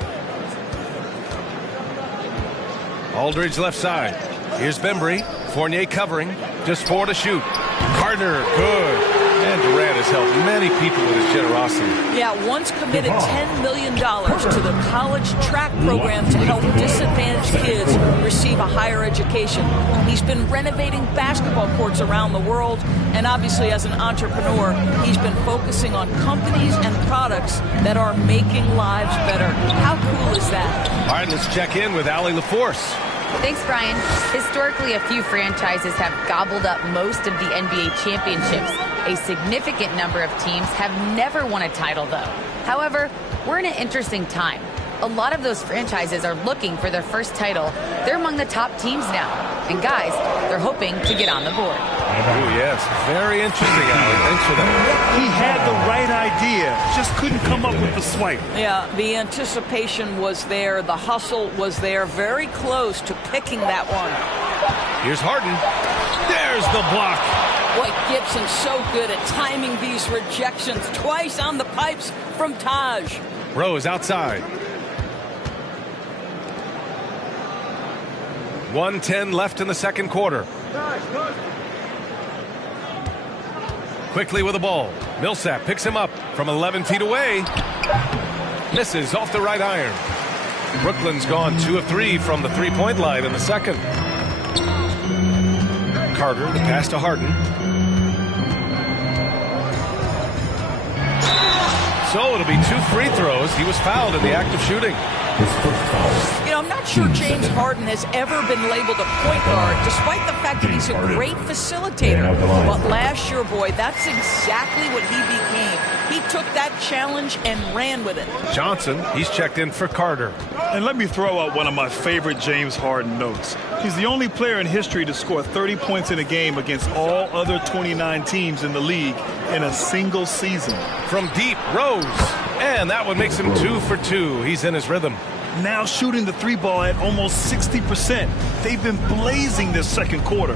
Aldridge left side. Here's Bembry. Fournier covering. Just 4 to shoot. Gardner, good. And Durant has helped many people with his generosity. Yeah, once committed $10 million to the college track program to help disadvantaged kids receive a higher education. He's been renovating basketball courts around the world, and obviously as an entrepreneur, he's been focusing on companies and products that are making lives better. How cool is that? All right, let's check in with Allie LaForce. Thanks, Brian. Historically, a few franchises have gobbled up most of the NBA championships. A significant number of teams have never won a title, though. However, we're in an interesting time. A lot of those franchises are looking for their first title. They're among the top teams now. And guys, they're hoping to get on the board. Oh, yes. Very interesting, Allie. Thanks for that. He had the right idea, just couldn't come up with the swipe. Yeah, the anticipation was there. The hustle was there. Very close to picking that one. Here's Harden. There's the block. Boy, Gibson's so good at timing these rejections. Twice on the pipes from Taj. Rose outside. 1:10 left in the second quarter. Quickly with the ball. Millsap picks him up from 11 feet away. Misses off the right iron. Brooklyn's gone 2 of 3 from the three-point line in the second. Carter, the pass to Harden. So it'll be 2 free throws. He was fouled in the act of shooting. You know, I'm not sure James Harden has ever been labeled a point guard, despite the fact that he's a great facilitator. But last year, boy, that's exactly what he became. He took that challenge and ran with it. Johnson, he's checked in for Carter. And let me throw out one of my favorite James Harden notes. He's the only player in history to score 30 points in a game against all other 29 teams in the league in a single season. From deep, Rose. And that one makes him 2 for 2. He's in his rhythm. Now shooting the 3 ball at almost 60%. They've been blazing this second quarter.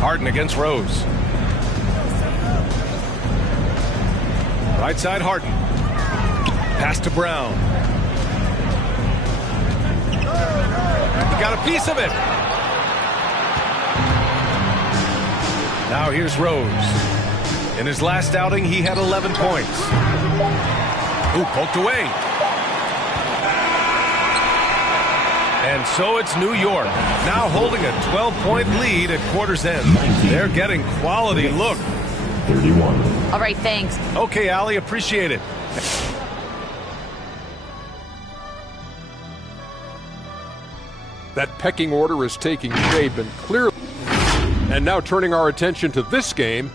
Harden against Rose. Right side, Harden. Pass to Brown. Got a piece of it. Now here's Rose. In his last outing, he had 11 points. Ooh, poked away. And so it's New York, now holding a 12-point lead at quarter's end. They're getting quality look. 31. All right, thanks. Okay, Allie, appreciate it. That pecking order is taking shape and clearly. And now turning our attention to this game.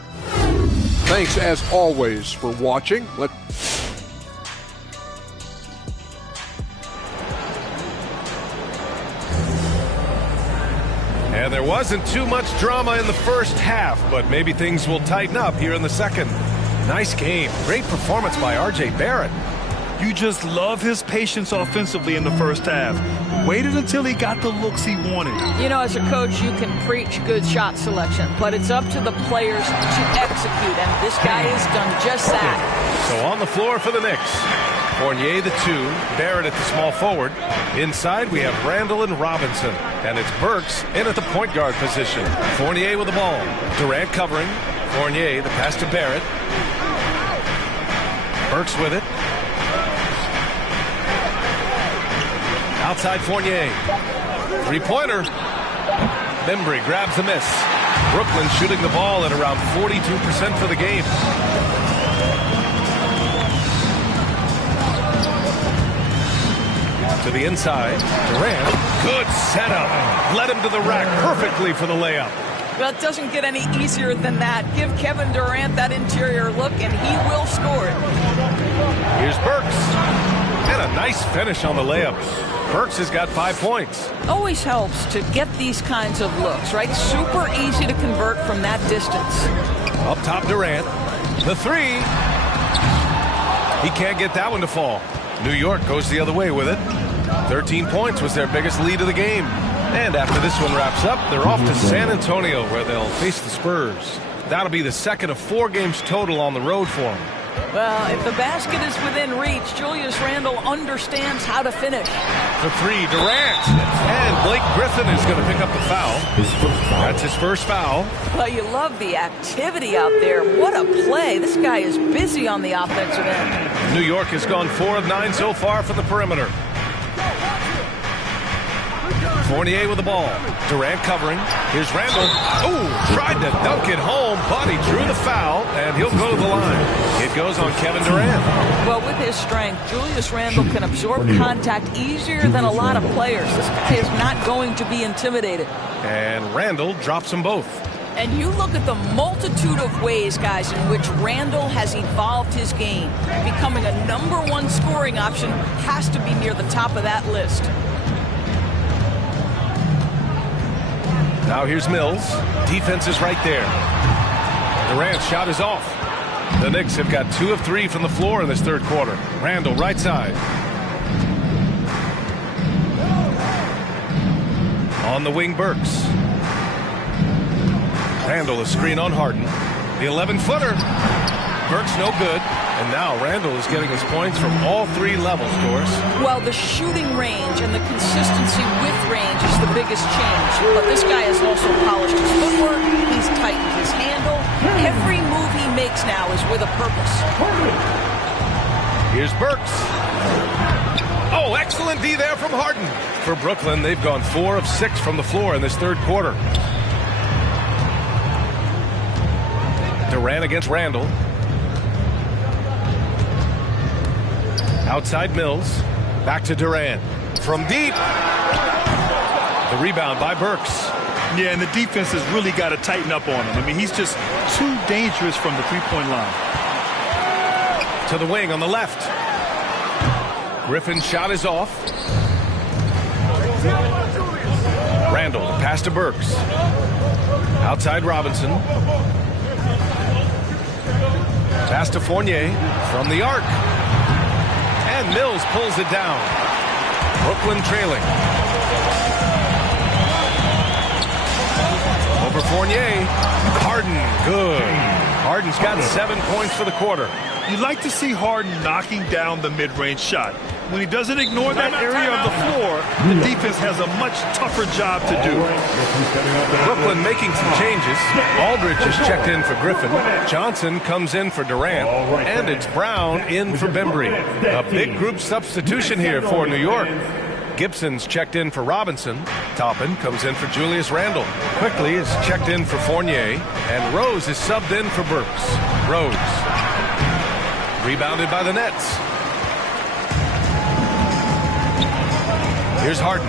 Thanks, as always, for watching. And there wasn't too much drama in the first half, but maybe things will tighten up here in the second. Nice game. Great performance by R.J. Barrett. You just love his patience offensively in the first half. Waited until he got the looks he wanted. You know, as a coach, you can preach good shot selection, but it's up to the players to execute, and this guy has done just that. So on the floor for the Knicks. Fournier the 2, Barrett at the small forward. Inside we have Randall and Robinson, and it's Burks in at the point guard position. Fournier with the ball. Durant covering. Fournier, the pass to Barrett. Burks with it. Outside Fournier. Three-pointer. Bembry grabs the miss. Brooklyn shooting the ball at around 42% for the game. the inside. Durant, good setup. Led him to the rack perfectly for the layup. Well, it doesn't get any easier than that. Give Kevin Durant that interior look, and he will score it. Here's Burks. And a nice finish on the layup. Burks has got 5 points. Always helps to get these kinds of looks, right? Super easy to convert from that distance. Up top, Durant. The three. He can't get that one to fall. New York goes the other way with it. 13 points was their biggest lead of the game. And after this one wraps up, they're off to San Antonio, where they'll face the Spurs. That'll be the second of 4 games total on the road for them. Well, if the basket is within reach, Julius Randle understands how to finish. The three, Durant. And Blake Griffin is going to pick up the foul. That's his first foul. Well, you love the activity out there. What a play. This guy is busy on the offensive end. New York has gone 4 of 9 so far from the perimeter. Fournier with the ball. Durant covering. Here's Randle. Oh, tried to dunk it home, but he drew the foul, and he'll go to the line. It goes on Kevin Durant. Well, with his strength, Julius Randle can absorb contact easier than a lot of players. This guy is not going to be intimidated. And Randle drops them both. And you look at the multitude of ways, guys, in which Randle has evolved his game. Becoming a #1 scoring option has to be near the top of that list. Now here's Mills. Defense is right there. Durant's shot is off. The Knicks have got 2 of 3 from the floor in this third quarter. Randle, right side. On the wing, Burks. Randle, a screen on Harden. The 11-footer. Burks no good. And now Randle is getting his points from all 3 levels, Doris. Well, the shooting range and the consistency with range is the biggest change. But this guy has also polished his footwork. He's tightened his handle. Every move he makes now is with a purpose. Here's Burks. Oh, excellent D there from Harden. For Brooklyn, they've gone 4 of 6 from the floor in this third quarter. Durant against Randle. Outside Mills. Back to Durant. From deep. The rebound by Burks. Yeah, and the defense has really got to tighten up on him. I mean, he's just too dangerous from the three-point line. To the wing on the left. Griffin's shot is off. Randle, the pass to Burks. Outside Robinson. Pass to Fournier from the arc. And Mills pulls it down. Brooklyn trailing. Over Fournier. Harden, good. Harden's got 7 points for the quarter. You like to see Harden knocking down the mid-range shot. When he doesn't ignore that area of the floor, the defense has a much tougher job to do. Brooklyn making some changes. Aldridge is checked in for Griffin. Johnson comes in for Durant. And it's Brown in for Bembry. A big group substitution here for New York. Gibson's checked in for Robinson. Toppin comes in for Julius Randle. Quickly is checked in for Fournier. And Rose is subbed in for Burks. Rose. Rebounded by the Nets. Here's Harden.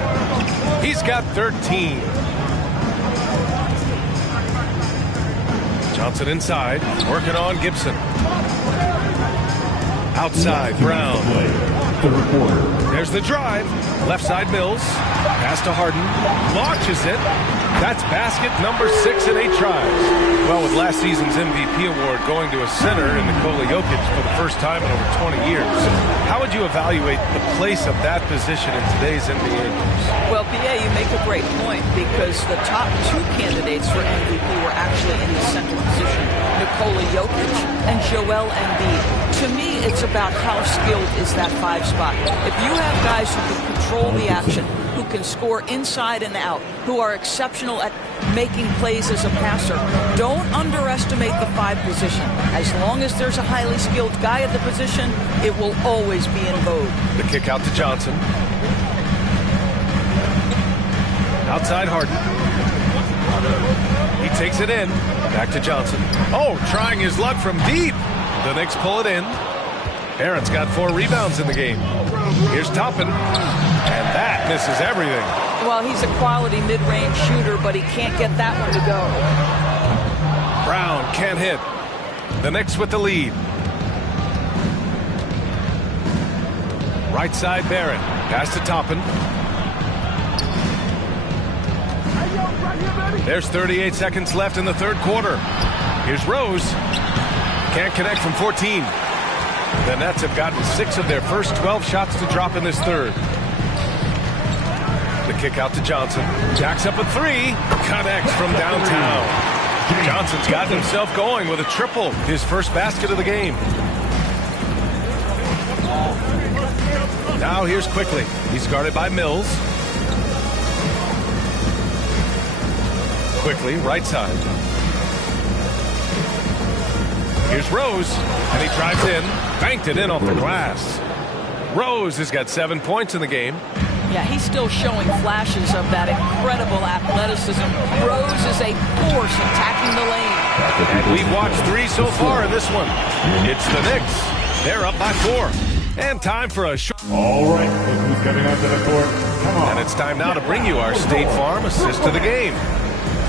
He's got 13. Johnson inside. Working on Gibson. Outside, Brown. There's the drive. Left side, Mills. Pass to Harden. Launches it. That's basket number 6 in 8 tries. Well, with last season's MVP award going to a center in Nikola Jokic for the first time in over 20 years, how would you evaluate the place of that position in today's NBA? Well, PA, you make a great point because the top 2 candidates for MVP were actually in the center position, Nikola Jokic and Joel Embiid. To me, it's about how skilled is that 5 spot. If you have guys who can control the action, who can score inside and out, who are exceptional at making plays as a passer, don't underestimate the 5 position. As long as there's a highly skilled guy at the position, it will always be in vogue. The kick out to Johnson. Outside Harden. He takes it in. Back to Johnson. Oh, trying his luck from deep. The Knicks pull it in. Barrett's got 4 rebounds in the game. Here's Toppin, and that misses everything. Well, he's a quality mid-range shooter, but he can't get that one to go. Brown can't hit. The Knicks with the lead. Right side Barrett. Pass to Toppin. There's 38 seconds left in the third quarter. Here's Rose. Can't connect from 14. The Nets have gotten 6 of their first 12 shots to drop in this third. The kick out to Johnson. Jacks up a 3. Connects from downtown. Johnson's gotten himself going with a triple. His first basket of the game. Now here's Quickly. He's guarded by Mills. Quickly, right side. Here's Rose, and he drives in. Banked it in off the glass. Rose has got 7 points in the game. Yeah, he's still showing flashes of that incredible athleticism. Rose is a force attacking the lane. And we've watched 3 so far in this one. It's the Knicks. They're up by 4. And time for a short. All right, look who's coming onto the court. Come on. And it's time now to bring you our State Farm assist of the game.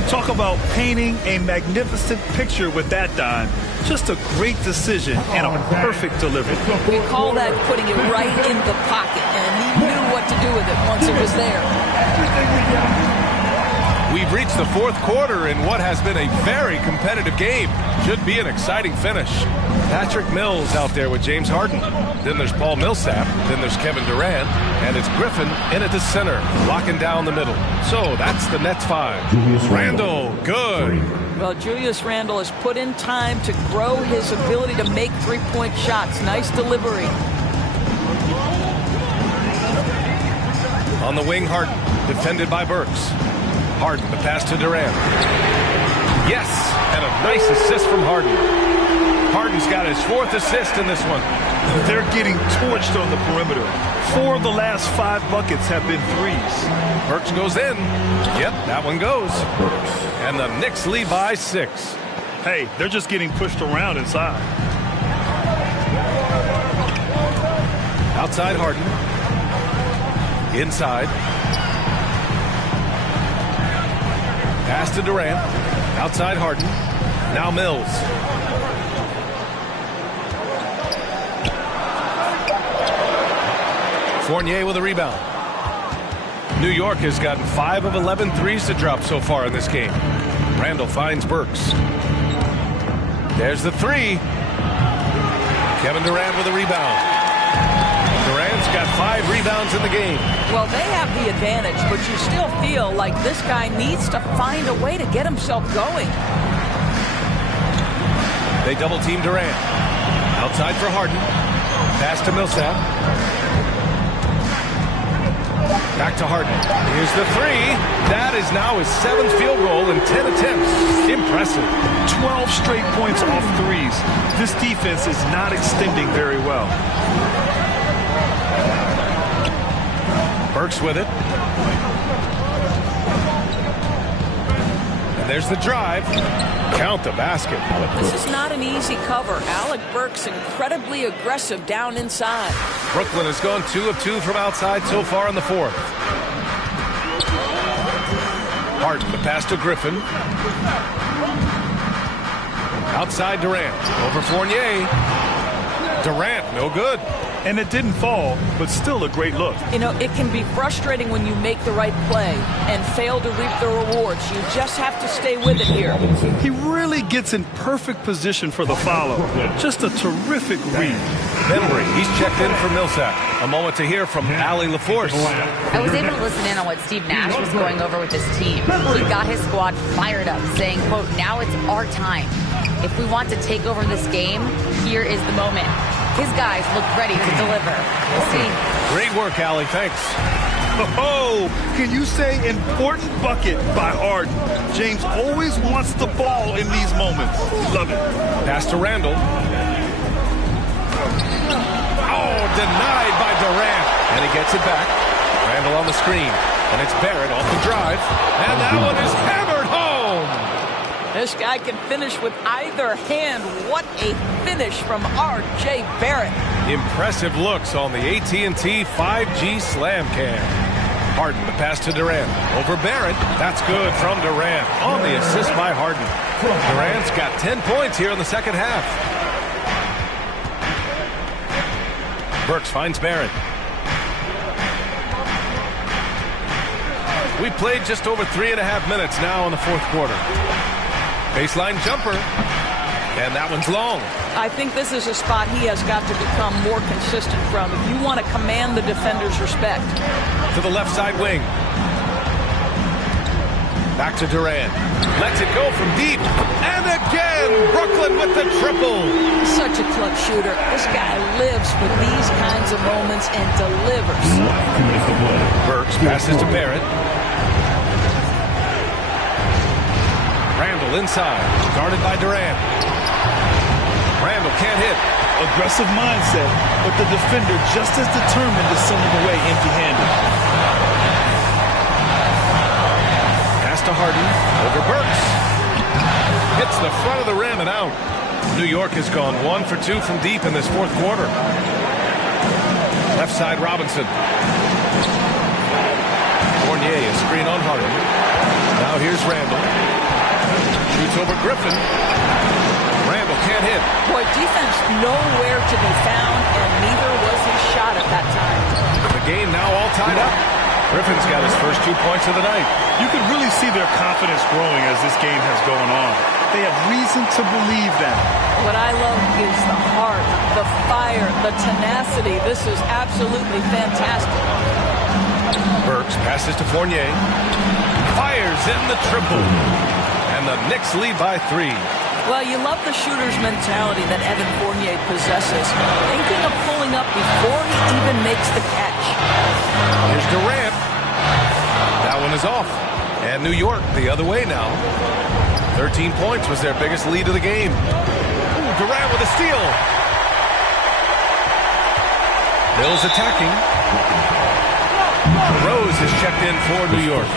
Talk about painting a magnificent picture with that dime. Just a great decision and a perfect delivery. We call that putting it right in the pocket, and he knew what to do with it once it was there. We've reached the fourth quarter in what has been a very competitive game. Should be an exciting finish. Patrick Mills out there with James Harden. Then there's Paul Millsap. Then there's Kevin Durant. And it's Griffin in at the center, locking down the middle. So that's the Nets 5. Randle, good. Well, Julius Randle has put in time to grow his ability to make three-point shots. Nice delivery. On the wing, Harden, defended by Burks. Harden, the pass to Durant. Yes, and a nice assist from Harden. Harden's got his 4th assist in this one. They're getting torched on the perimeter. 4 of the last 5 buckets have been threes. Burks goes in. Yep, that one goes. And the Knicks lead by 6. Hey, they're just getting pushed around inside. Outside Harden. Inside. Pass to Durant. Outside Harden. Now Mills. Fournier with a rebound. New York has gotten 5 of 11 threes to drop so far in this game. Randle finds Burks. There's the 3. Kevin Durant with a rebound. Durant's got 5 rebounds in the game. Well, they have the advantage, but you still feel like this guy needs to find a way to get himself going. They double team Durant. Outside for Harden. Pass to Millsap. Back to Harden. Here's the 3. That is now his 7th field goal in 10 attempts. Impressive. 12 straight points off threes. This defense is not extending very well. Burks with it. And there's the drive. Count the basket. This is not an easy cover. Alec Burks incredibly aggressive down inside. Brooklyn has gone 2 of 2 from outside so far in the 4th. Harden, the pass to Griffin. Outside Durant. Over Fournier. Durant, no good. And it didn't fall, but still a great look. You know, it can be frustrating when you make the right play and fail to reap the rewards. You just have to stay with it here. He really gets in perfect position for the follow. Just a terrific read. Bembry, he's checked in for Millsap. A moment to hear from Allie LaForce. I was able to listen in on what Steve Nash was going over with his team. He got his squad fired up, saying, quote, "Now it's our time. If we want to take over this game, here is the moment." His guys look ready to deliver. We'll see. Great work, Allie. Thanks. Oh, can you say important bucket by Harden? James always wants the ball in these moments. Love it. Pass to Randle. Oh, denied by Durant. And he gets it back. Randle on the screen. And it's Barrett off the drive. And that one is hammered home. This guy can finish with either hand. What a finish from R.J. Barrett. Impressive looks on the AT&T 5G Slam Cam. Harden, the pass to Durant. Over Barrett. That's good from Durant on the assist by Harden. Durant's got 10 points here in the second half. Burks finds Barrett. We played just over 3.5 minutes now in the fourth quarter. Baseline jumper. And that one's long. I think this is a spot he has got to become more consistent from if you want to command the defender's respect. To the left side wing. Back to Durant. Lets it go from deep. And again, Brooklyn with the triple. Such a clutch shooter. This guy lives for these kinds of moments and delivers. Burks passes to Barrett. Randall inside. Guarded by Durant. Randall can't hit. Aggressive mindset, but the defender just as determined to send him away empty-handed. Pass to Harden. Over Burks. Hits the front of the rim and out. New York has gone 1 for 2 from deep in this fourth quarter. Left side Robinson. Fournier, a screen on Harden. Now here's Randall. Shoots over Griffin. Randall can't hit. Boy, defense nowhere to be found, and neither was his shot at that time. The game now all tied up. Griffin's got his first 2 points of the night. You can really see their confidence growing as this game has gone on. They have reason to believe that. What I love is the heart, the fire, the tenacity. This is absolutely fantastic. Burks passes to Fournier. Fires in the triple. And the Knicks lead by 3. Well, you love the shooter's mentality that Evan Fournier possesses, thinking of pulling up before he even makes the catch. Here's Durant. That one is off. And New York the other way now. 13 points was their biggest lead of the game. Ooh, Durant with a steal. Mills attacking. Rose is checked in for New York.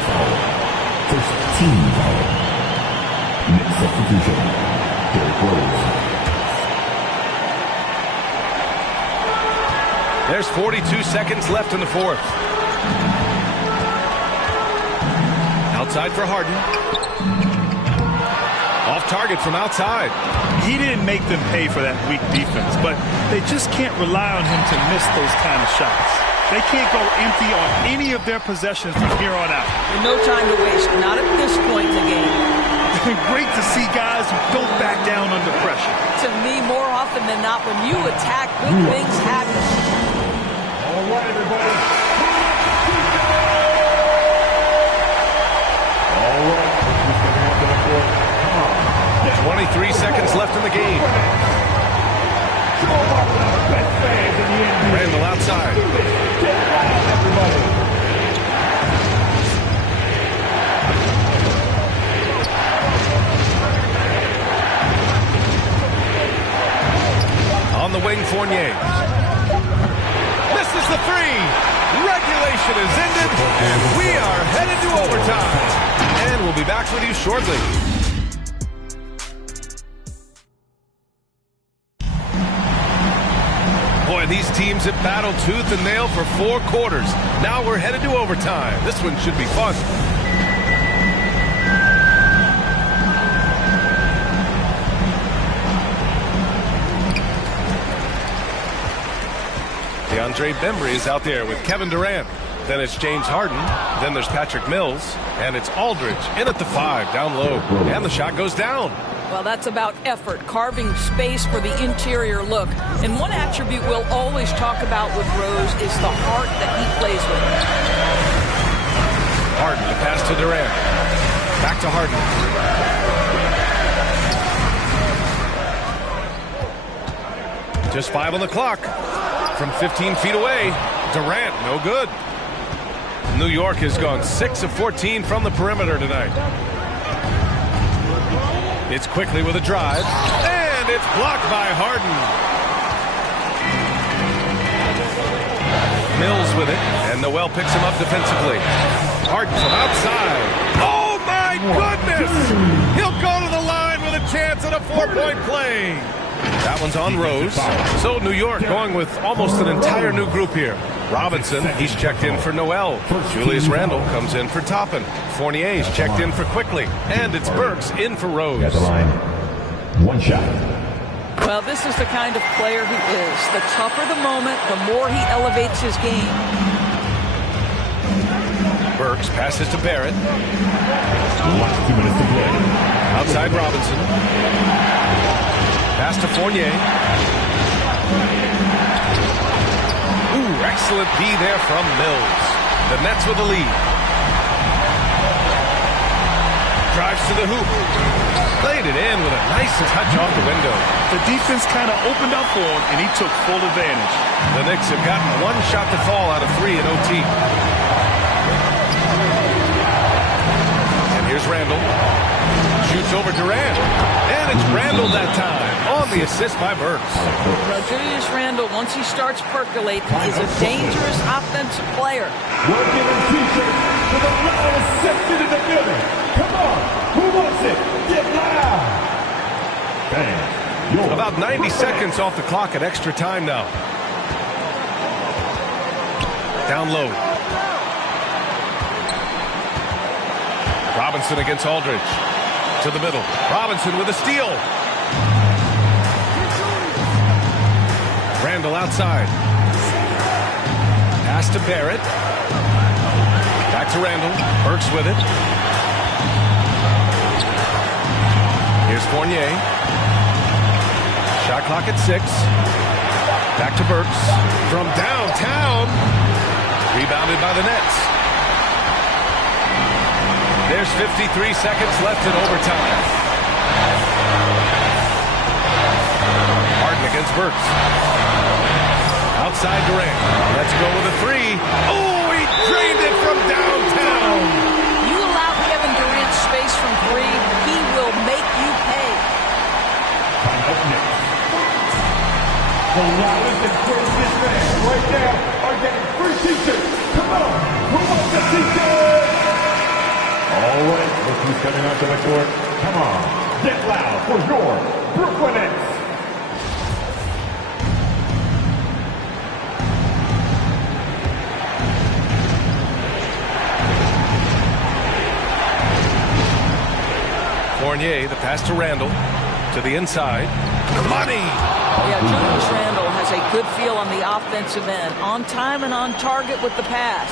First team foul. Next substitution. Derrick Rose. There's 42 seconds left in the fourth. Outside for Harden. Off target from outside. He didn't make them pay for that weak defense, but they just can't rely on him to miss those kind of shots. They can't go empty on any of their possessions from here on out. No time to waste, not at this point in the game. Great to see guys who don't back down under pressure. To me, more often than not, when you attack, good things happen. All right, everybody. All right, who's going to have the court? Come on. 23 seconds left in the game. Randall outside. Everybody. On the wing, Fournier. Misses the three. Regulation is ended, and we are headed to overtime. And we'll be back with you shortly. Boy, these teams have battled tooth and nail for 4 quarters. Now we're headed to overtime. This one should be fun. DeAndre Bembry is out there with Kevin Durant. Then it's James Harden. Then there's Patrick Mills. And it's Aldridge in at the 5, down low. And the shot goes down. Well, that's about effort, carving space for the interior look. And one attribute we'll always talk about with Rose is the heart that he plays with. Harden, the pass to Durant. Back to Harden. Just 5 on the clock. From 15 feet away, Durant, no good. New York has gone 6 of 14 from the perimeter tonight. It's quickly with a drive, and it's blocked by Harden. Mills with it, and Noel picks him up defensively. Harden from outside. Oh, my goodness! He'll go to the line. chance at a 4-point play. That one's on Rose. So New York going with almost an entire new group here. Robinson, he's checked in for Noel. Julius Randle comes in for Toppin. Fournier's checked in for Quickly. And it's Burks in for Rose. At the line, one shot. Well, this is the kind of player he is. The tougher the moment, the more he elevates his game. Burks passes to Barrett. 2 minutes to play. Outside Robinson. Pass to Fournier. Ooh, excellent D there from Mills. The Nets with the lead. Drives to the hoop. Laid it in with a nice touch off the window. The defense kind of opened up for him, and he took full advantage. The Knicks have gotten one shot to fall out of 3 in OT. And here's Randle. Shoots over Durant. And it's Randle that time on the assist by Burks. Julius Randle, once he starts percolating, is a dangerous offensive player. We're giving t-shirts to the loudest section in the building. Come on, who wants it? Get loud. Bang. About 90 seconds off the clock at extra time now. Down low. Robinson against Aldridge. To the middle. Robinson with a steal. Randle outside. Pass to Barrett. Back to Randle. Burks with it. Here's Fournier. Shot clock at 6. Back to Burks. From downtown. Rebounded by the Nets. There's 53 seconds left in overtime. Harden against Burks. Outside Durant. Let's go with a 3. Oh, he drained it from downtown. You allow Kevin Durant space from 3, he will make you pay. Up next. The loudest and craziest fans right now are getting free t-shirts. Come on, who wants a t-shirt? All right, look who's coming onto the court. Come on, get loud for your Brooklyn Nets. Fournier, the pass to Randle. To the inside. Money! Yeah, Julius Randle has a good feel on the offensive end. On time and on target with the pass.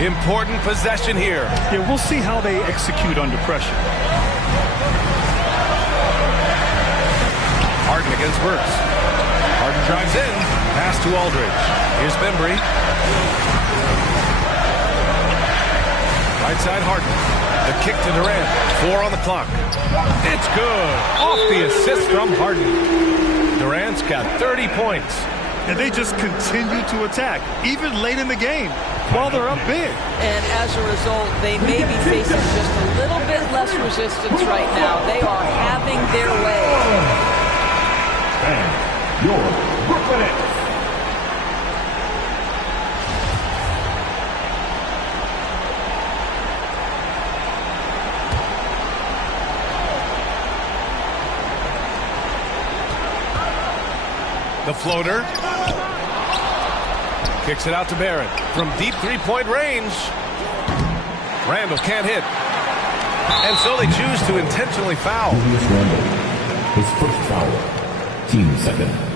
Important possession here. Yeah, we'll see how they execute under pressure. Harden against Burks. Harden drives in. Pass to Aldridge. Here's Bembry. Right side Harden. The kick to Durant. 4 on the clock. It's good. Off the assist from Harden. Durant's got 30 points. And they just continue to attack, even late in the game, while they're up big. And as a result, they may be facing just a little bit less resistance right now. They are having their way. And your Brooklyn Nets. The floater. Kicks it out to Barrett. From deep three-point range. Randle can't hit. And so they choose to intentionally foul. Julius Randle, his first foul. Team second.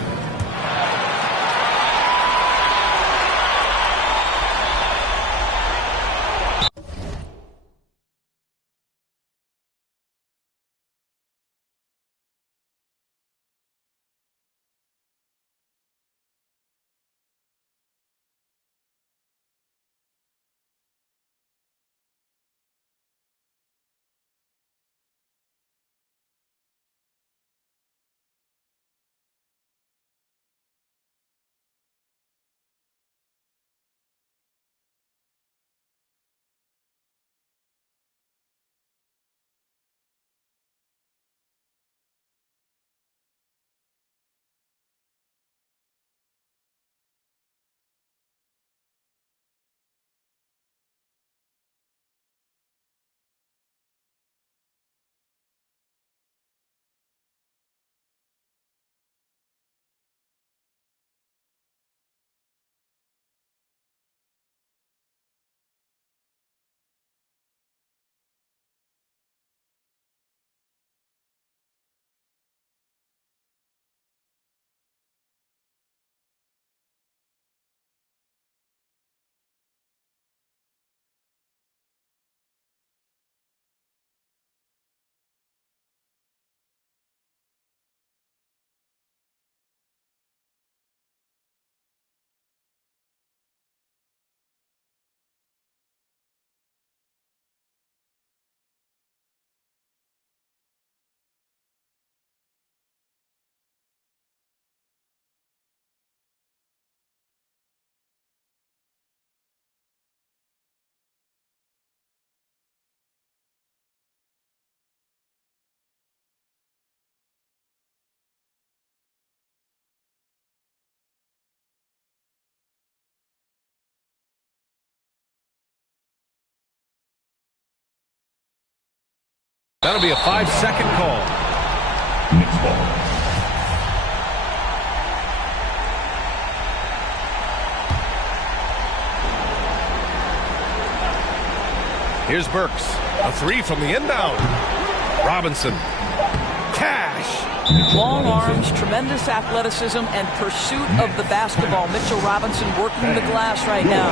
That'll be a 5-second call. Next ball. Here's Burks. A three from the inbound. Robinson. Cash. Long arms, tremendous athleticism, and pursuit of the basketball. Mitchell Robinson working the glass right now.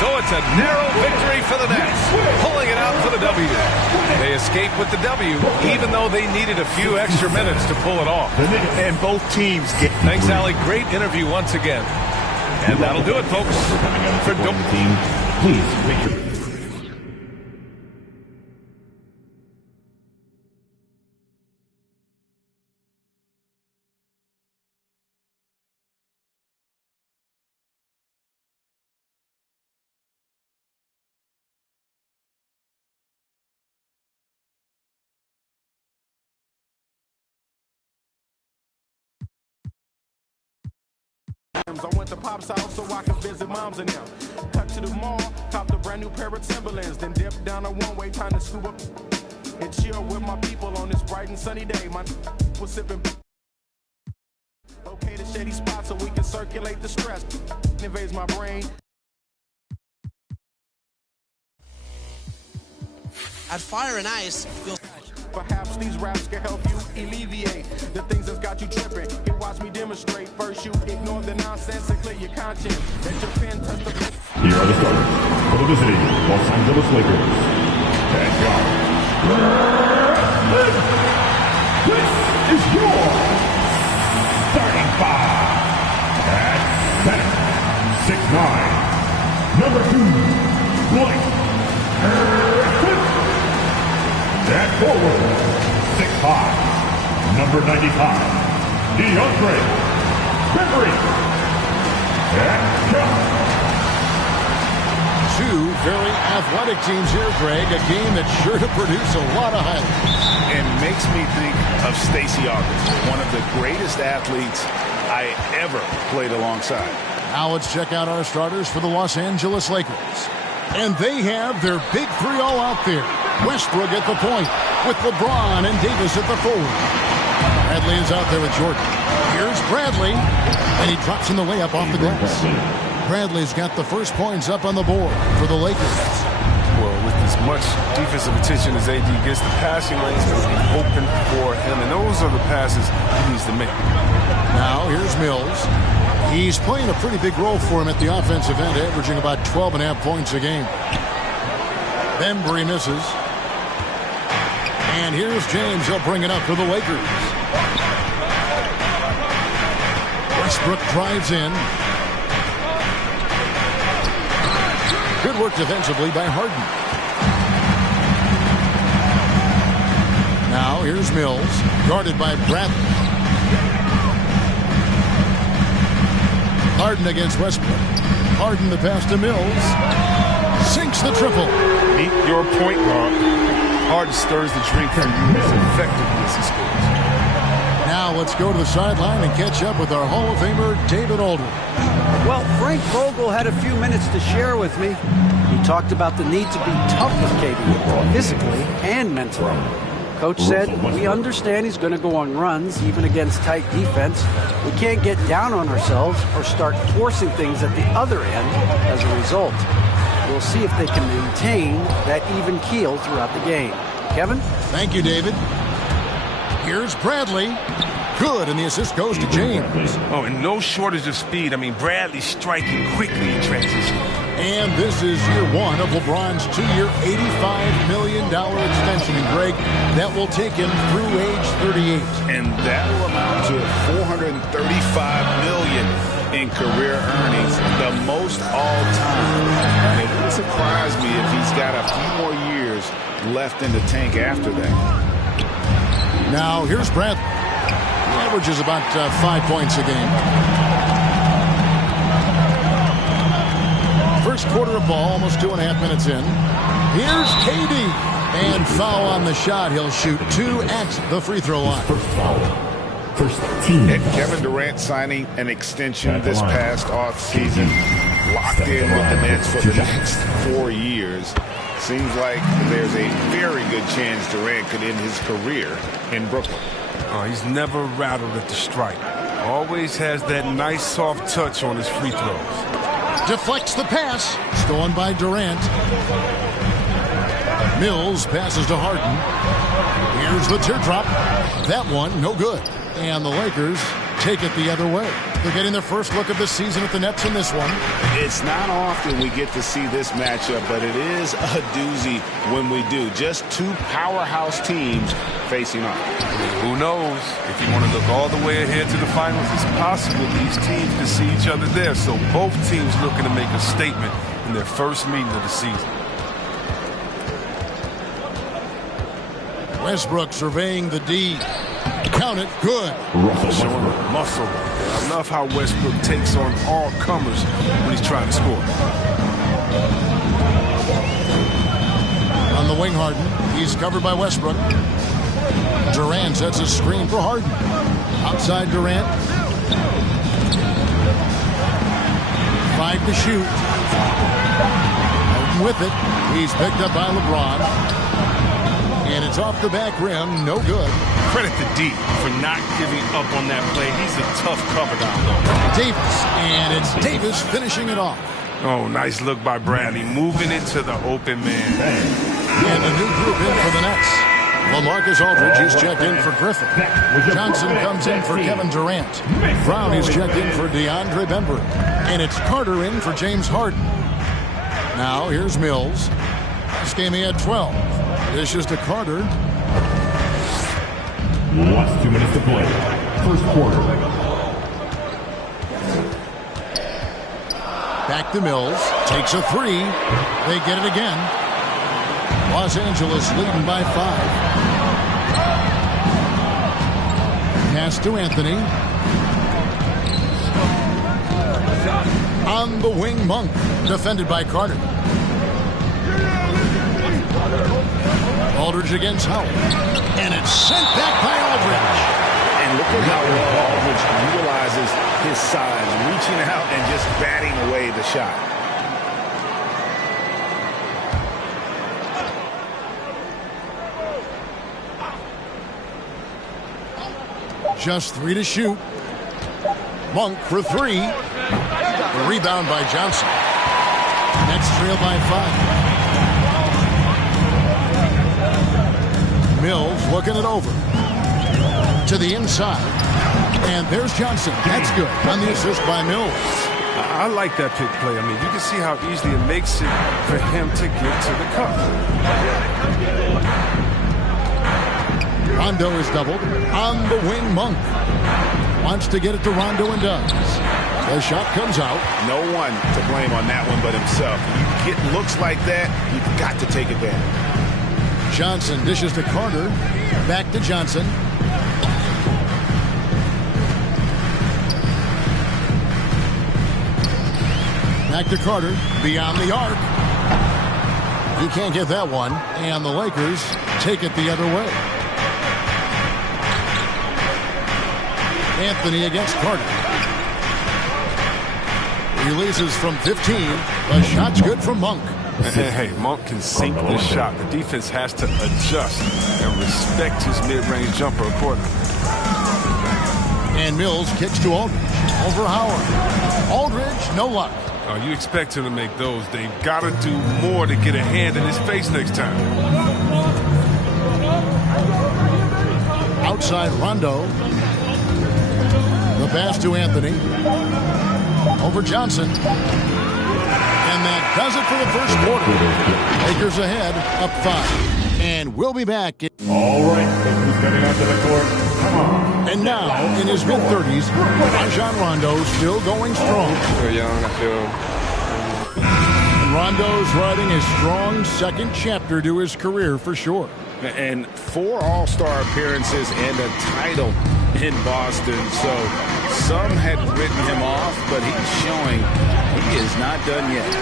So it's a narrow victory for the Nets, pulling it out for the W. They escape with the W, even though they needed a few extra minutes to pull it off. And both teams get... Thanks, Allie. Great interview once again. And that'll do it, folks. For team, please make your... I went to Pop's house so I could visit moms and them. Cut to the mall, copped a brand new pair of Timberlands, then dipped down a one-way trying to scoop up and chill with my people on this bright and sunny day. My was sipping. Locate a shady spot so we can circulate the stress. Invades my brain. At Fire and Ice, you'll... Perhaps these raps can help you alleviate the things that's got you tripping. You watch me demonstrate. First you ignore the nonsense and clear your conscience. Let your pen touch the... Here are the starters for the visiting Los Angeles Lakers. Thank God. This is your starting five. At center, 6'9", number 2, Blake. At forward, 6'5", number 95, DeAndre Griffin. At cut. Two very athletic teams here, Greg. A game that's sure to produce a lot of highlights. And makes me think of Stacey August, one of the greatest athletes I ever played alongside. Now let's check out our starters for the Los Angeles Lakers. And they have their big three all out there. Westbrook at the point with LeBron and Davis at the forward. Bradley is out there with Jordan. Here's Bradley, and he drops in the layup off the glass. Bradley's got the first points up on the board for the Lakers. Well, with as much defensive attention as AD gets, the passing lane's going to be open for him, and those are the passes he needs to make. Now here's Mills. He's playing a pretty big role for him at the offensive end, averaging about 12.5 points a game. Bembry misses. And here's James. He'll bring it up for the Lakers. Westbrook drives in. Good work defensively by Harden. Now here's Mills, guarded by Bradley. Harden against Westbrook. Harden the pass to Mills. Sinks the triple. Meet your point guard. Harden stirs the drink from you as effectively as he scores. Now let's go to the sideline and catch up with our Hall of Famer, David Aldridge. Well, Frank Vogel had a few minutes to share with me. He talked about the need to be tough with KD, physically and mentally. Coach said, we understand he's going to go on runs, even against tight defense. We can't get down on ourselves or start forcing things at the other end as a result. We'll see if they can maintain that even keel throughout the game. Kevin? Thank you, David. Here's Bradley. Good, and the assist goes to James. Oh, and no shortage of speed. I mean, Bradley striking quickly in transition. And this is year one of LeBron's two-year, $85 million extension. And, Greg, that will take him through age 38. And that will amount to $435 million in career earnings, the most all time. And it wouldn't surprise me if he's got a few more years left in the tank after that. Now, here's Bradley. He averages about 5 points a game. First quarter of ball, almost 2.5 minutes in. Here's KD. And foul on the shot. He'll shoot 2 at the free throw line. First team. And Kevin Durant signing an extension this past offseason, locked in with the Nets for the next 4 years. Seems like there's a very good chance Durant could end his career in Brooklyn. He's never rattled at the strike. Always has that nice soft touch on his free throws. Deflects the pass. Stolen by Durant. Mills passes to Harden. Here's the teardrop. That one, no good. And the Lakers take it the other way. They're getting their first look of the season at the Nets in this one. It's not often we get to see this matchup, but it is a doozy when we do. Just two powerhouse teams facing off. Who knows? If you want to look all the way ahead to the finals, it's possible these teams can see each other there. So both teams looking to make a statement in their first meeting of the season. Westbrook surveying the D. Count it. Good. Showing muscle. I love how Westbrook takes on all comers when he's trying to score. On the wing, Harden. He's covered by Westbrook. Durant sets a screen for Harden. Outside Durant. 5 to shoot. Harden with it. He's picked up by LeBron. And it's off the back rim. No good. Credit to D for not giving up on that play. He's a tough cover down low. Davis. And it's Davis finishing it off. Oh, nice look by Bradley. Moving into the open man. And a new group in for the Nets. LaMarcus Aldridge is checked in for Griffin. Johnson comes in for Kevin Durant. Brown is checked in for DeAndre Bembry. And it's Carter in for James Harden. Now here's Mills. This game he had 12. Dishes to Carter. Last 2 minutes to play. First quarter. Back to Mills. Takes a 3. They get it again. Los Angeles leading by 5. Pass to Anthony. On the wing, Monk. Defended by Carter. Aldridge against Howard. And it's sent back by Aldridge. And look at how well Aldridge utilizes his size, reaching out and just batting away the shot. Just 3 to shoot. Monk for 3. The rebound by Johnson. Nets trail by 5. Mills looking it over. To the inside. And there's Johnson. That's good on the assist by Mills. I like that pick play. I mean, you can see how easily it makes it for him to get to the cup. Rondo is doubled. On the wing, Monk. Wants to get it to Rondo and does. The shot comes out. No one to blame on that one but himself. When you get looks like that, you've got to take advantage. Johnson dishes to Carter. Back to Johnson. Back to Carter. Beyond the arc. He can't get that one. And the Lakers take it the other way. Anthony against Carter. Releases from 15. The shot's good from Monk. Hey, Monk can sink the shot. The defense has to adjust and respect his mid-range jumper accordingly. And Mills kicks to Aldridge. Over Howard. Aldridge, no luck. Oh, you expect him to make those. They've got to do more to get a hand in his face next time. Outside Rondo. The pass to Anthony. Over Johnson. And that does it for the first quarter. Lakers ahead, up 5. And we'll be back. All right, who's coming onto the court? Come on. And now, in his mid-30s, Rajon Rondo still going strong. Still young, I feel. And Rondo's writing a strong second chapter to his career for sure. And 4 All-Star appearances and a title in Boston. So some had written him off, but he's showing he is not done yet.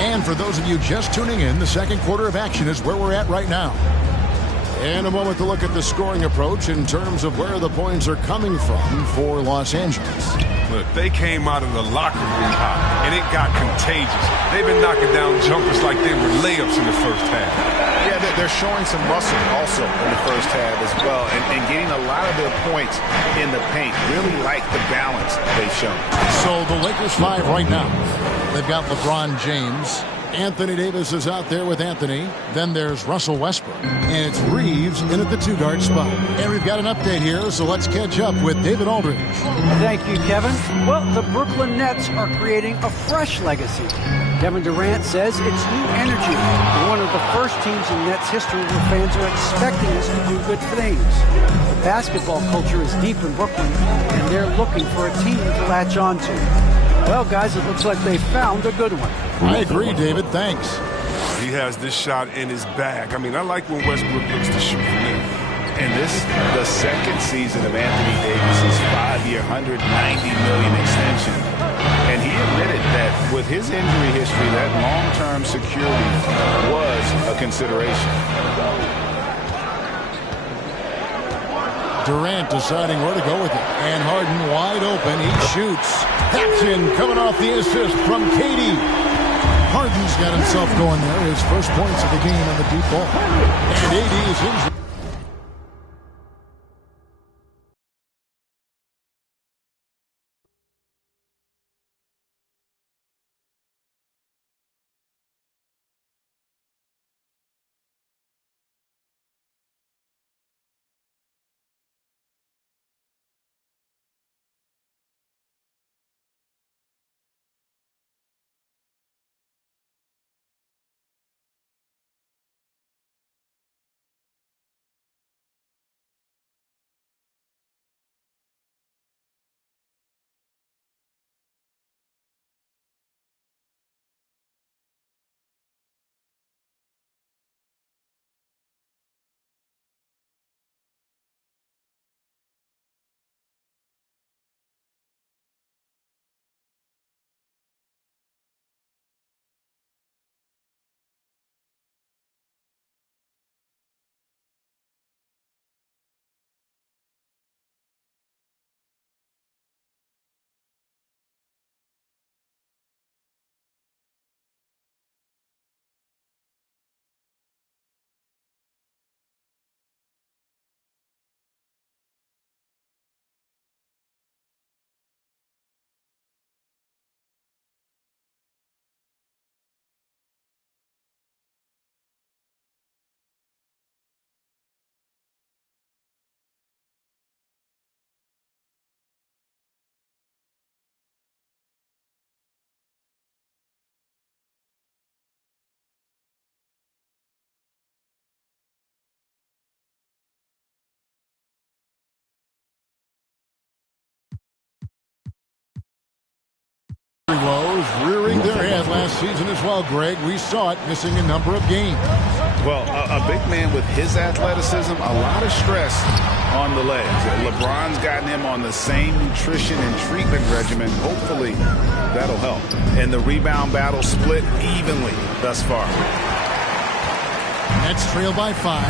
And for those of you just tuning in, the second quarter of action is where we're at right now. And a moment to look at the scoring approach in terms of where the points are coming from for Los Angeles. Look, they came out of the locker room hot, and it got contagious. They've been knocking down jumpers like they were layups in the first half. Yeah, they're showing some muscle also in the first half as well, and getting a lot of their points in the paint. Really like the balance they've shown. So the Lakers 5 right now. They've got LeBron James. Anthony Davis is out there with Anthony. Then there's Russell Westbrook. And it's Reeves in at the 2-guard spot. And we've got an update here, so let's catch up with David Aldridge. Thank you, Kevin. Well, the Brooklyn Nets are creating a fresh legacy. Kevin Durant says it's new energy. We're one of the first teams in Nets history where fans are expecting us to do good things. The basketball culture is deep in Brooklyn, and they're looking for a team to latch on to. Well, guys, it looks like they found a good one. I agree, David. Thanks. He has this shot in his bag. I mean, I like when Westbrook looks to shoot from there. And this is the second season of Anthony Davis's 5-year, $190 million extension. And he admitted that with his injury history, that long-term security was a consideration. Durant deciding where to go with it. And Harden wide open. He shoots. That's in, coming off the assist from KD. Harden's got himself going there. His first points of the game on the deep ball. And AD is injured. Woes rearing their head last season as well, Greg. We saw it, missing a number of games. Well, a big man with his athleticism, a lot of stress on the legs. LeBron's gotten him on the same nutrition and treatment regimen. Hopefully, that'll help. And the rebound battle split evenly thus far. Nets trail by 5.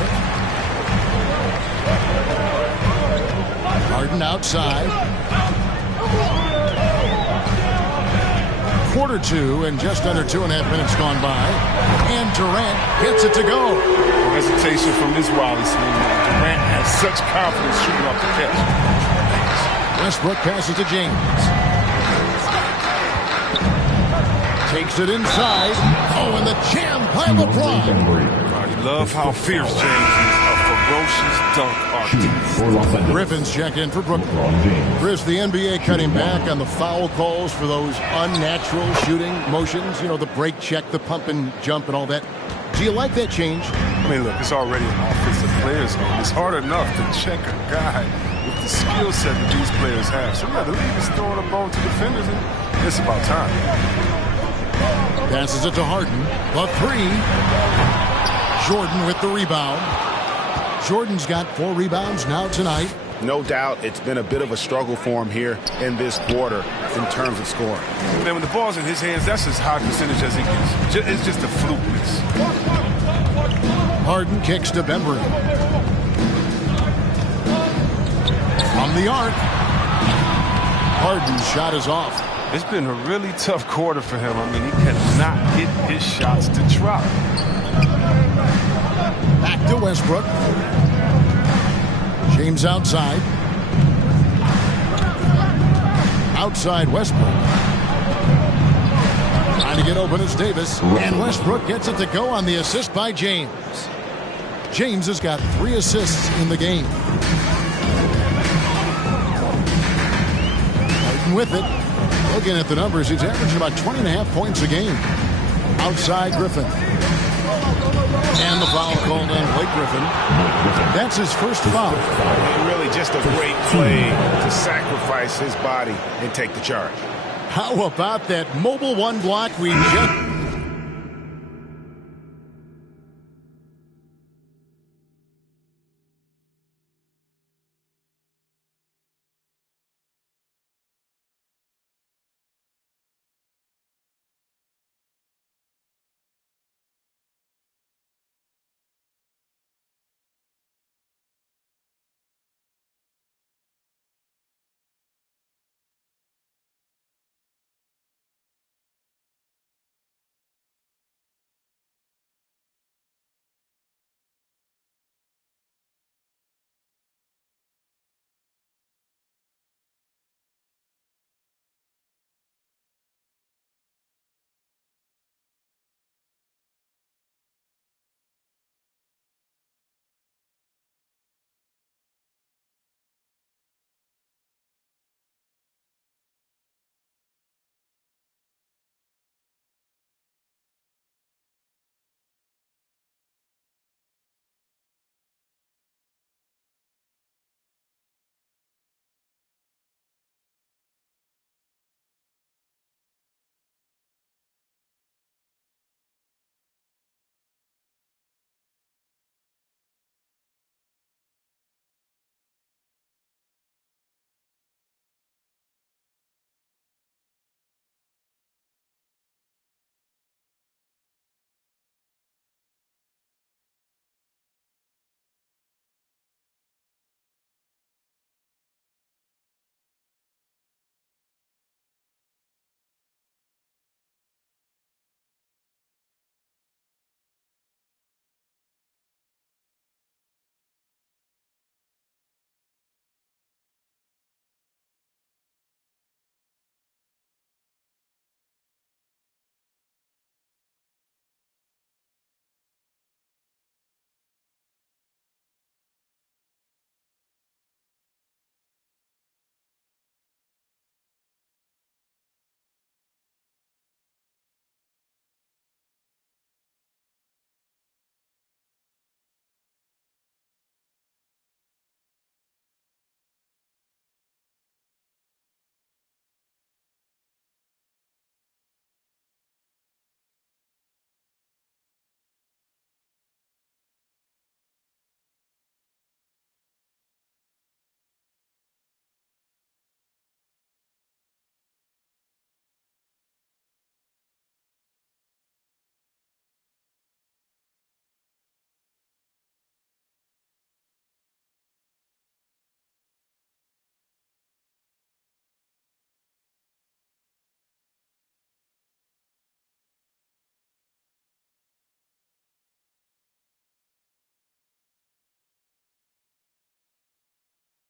Harden outside. Quarter 2 and just under 2.5 minutes gone by. And Durant gets it to go. Hesitation from this wildly swing. Durant has such confidence shooting off the catch. Westbrook passes to James. Takes it inside. Oh, and the jam by LeBron. You love how fierce James is. A ferocious dunk artist. Griffin's checked in for Brooklyn. Chris, the NBA cutting back on the foul calls for those unnatural shooting motions. You know, the break check, the pump and jump and all that. Do you like that change? I mean, look, it's already an offensive player's game. It's hard enough to check a guy with the skill set that these players have. So, yeah, the league is throwing a ball to defenders, and it's about time. Passes it to Harden. The 3. Jordan with the rebound. Jordan's got 4 rebounds now tonight. No doubt it's been a bit of a struggle for him here in this quarter in terms of scoring. Man, when the ball's in his hands, that's as high percentage as he gets. It's just a fluke miss. Harden kicks to Bembry. From the arc. Harden's shot is off. It's been a really tough quarter for him. I mean, he cannot hit his shots to drop. Back to Westbrook. James outside. Outside Westbrook. Trying to get open is Davis. And Westbrook gets it to go on the assist by James. James has got 3 assists in the game. Harden with it. Looking at the numbers, he's averaging about 20.5 points a game. Outside Griffin. And the foul called on Blake Griffin. That's his first foul. Really just a great play to sacrifice his body and take the charge. How about that mobile one block we just...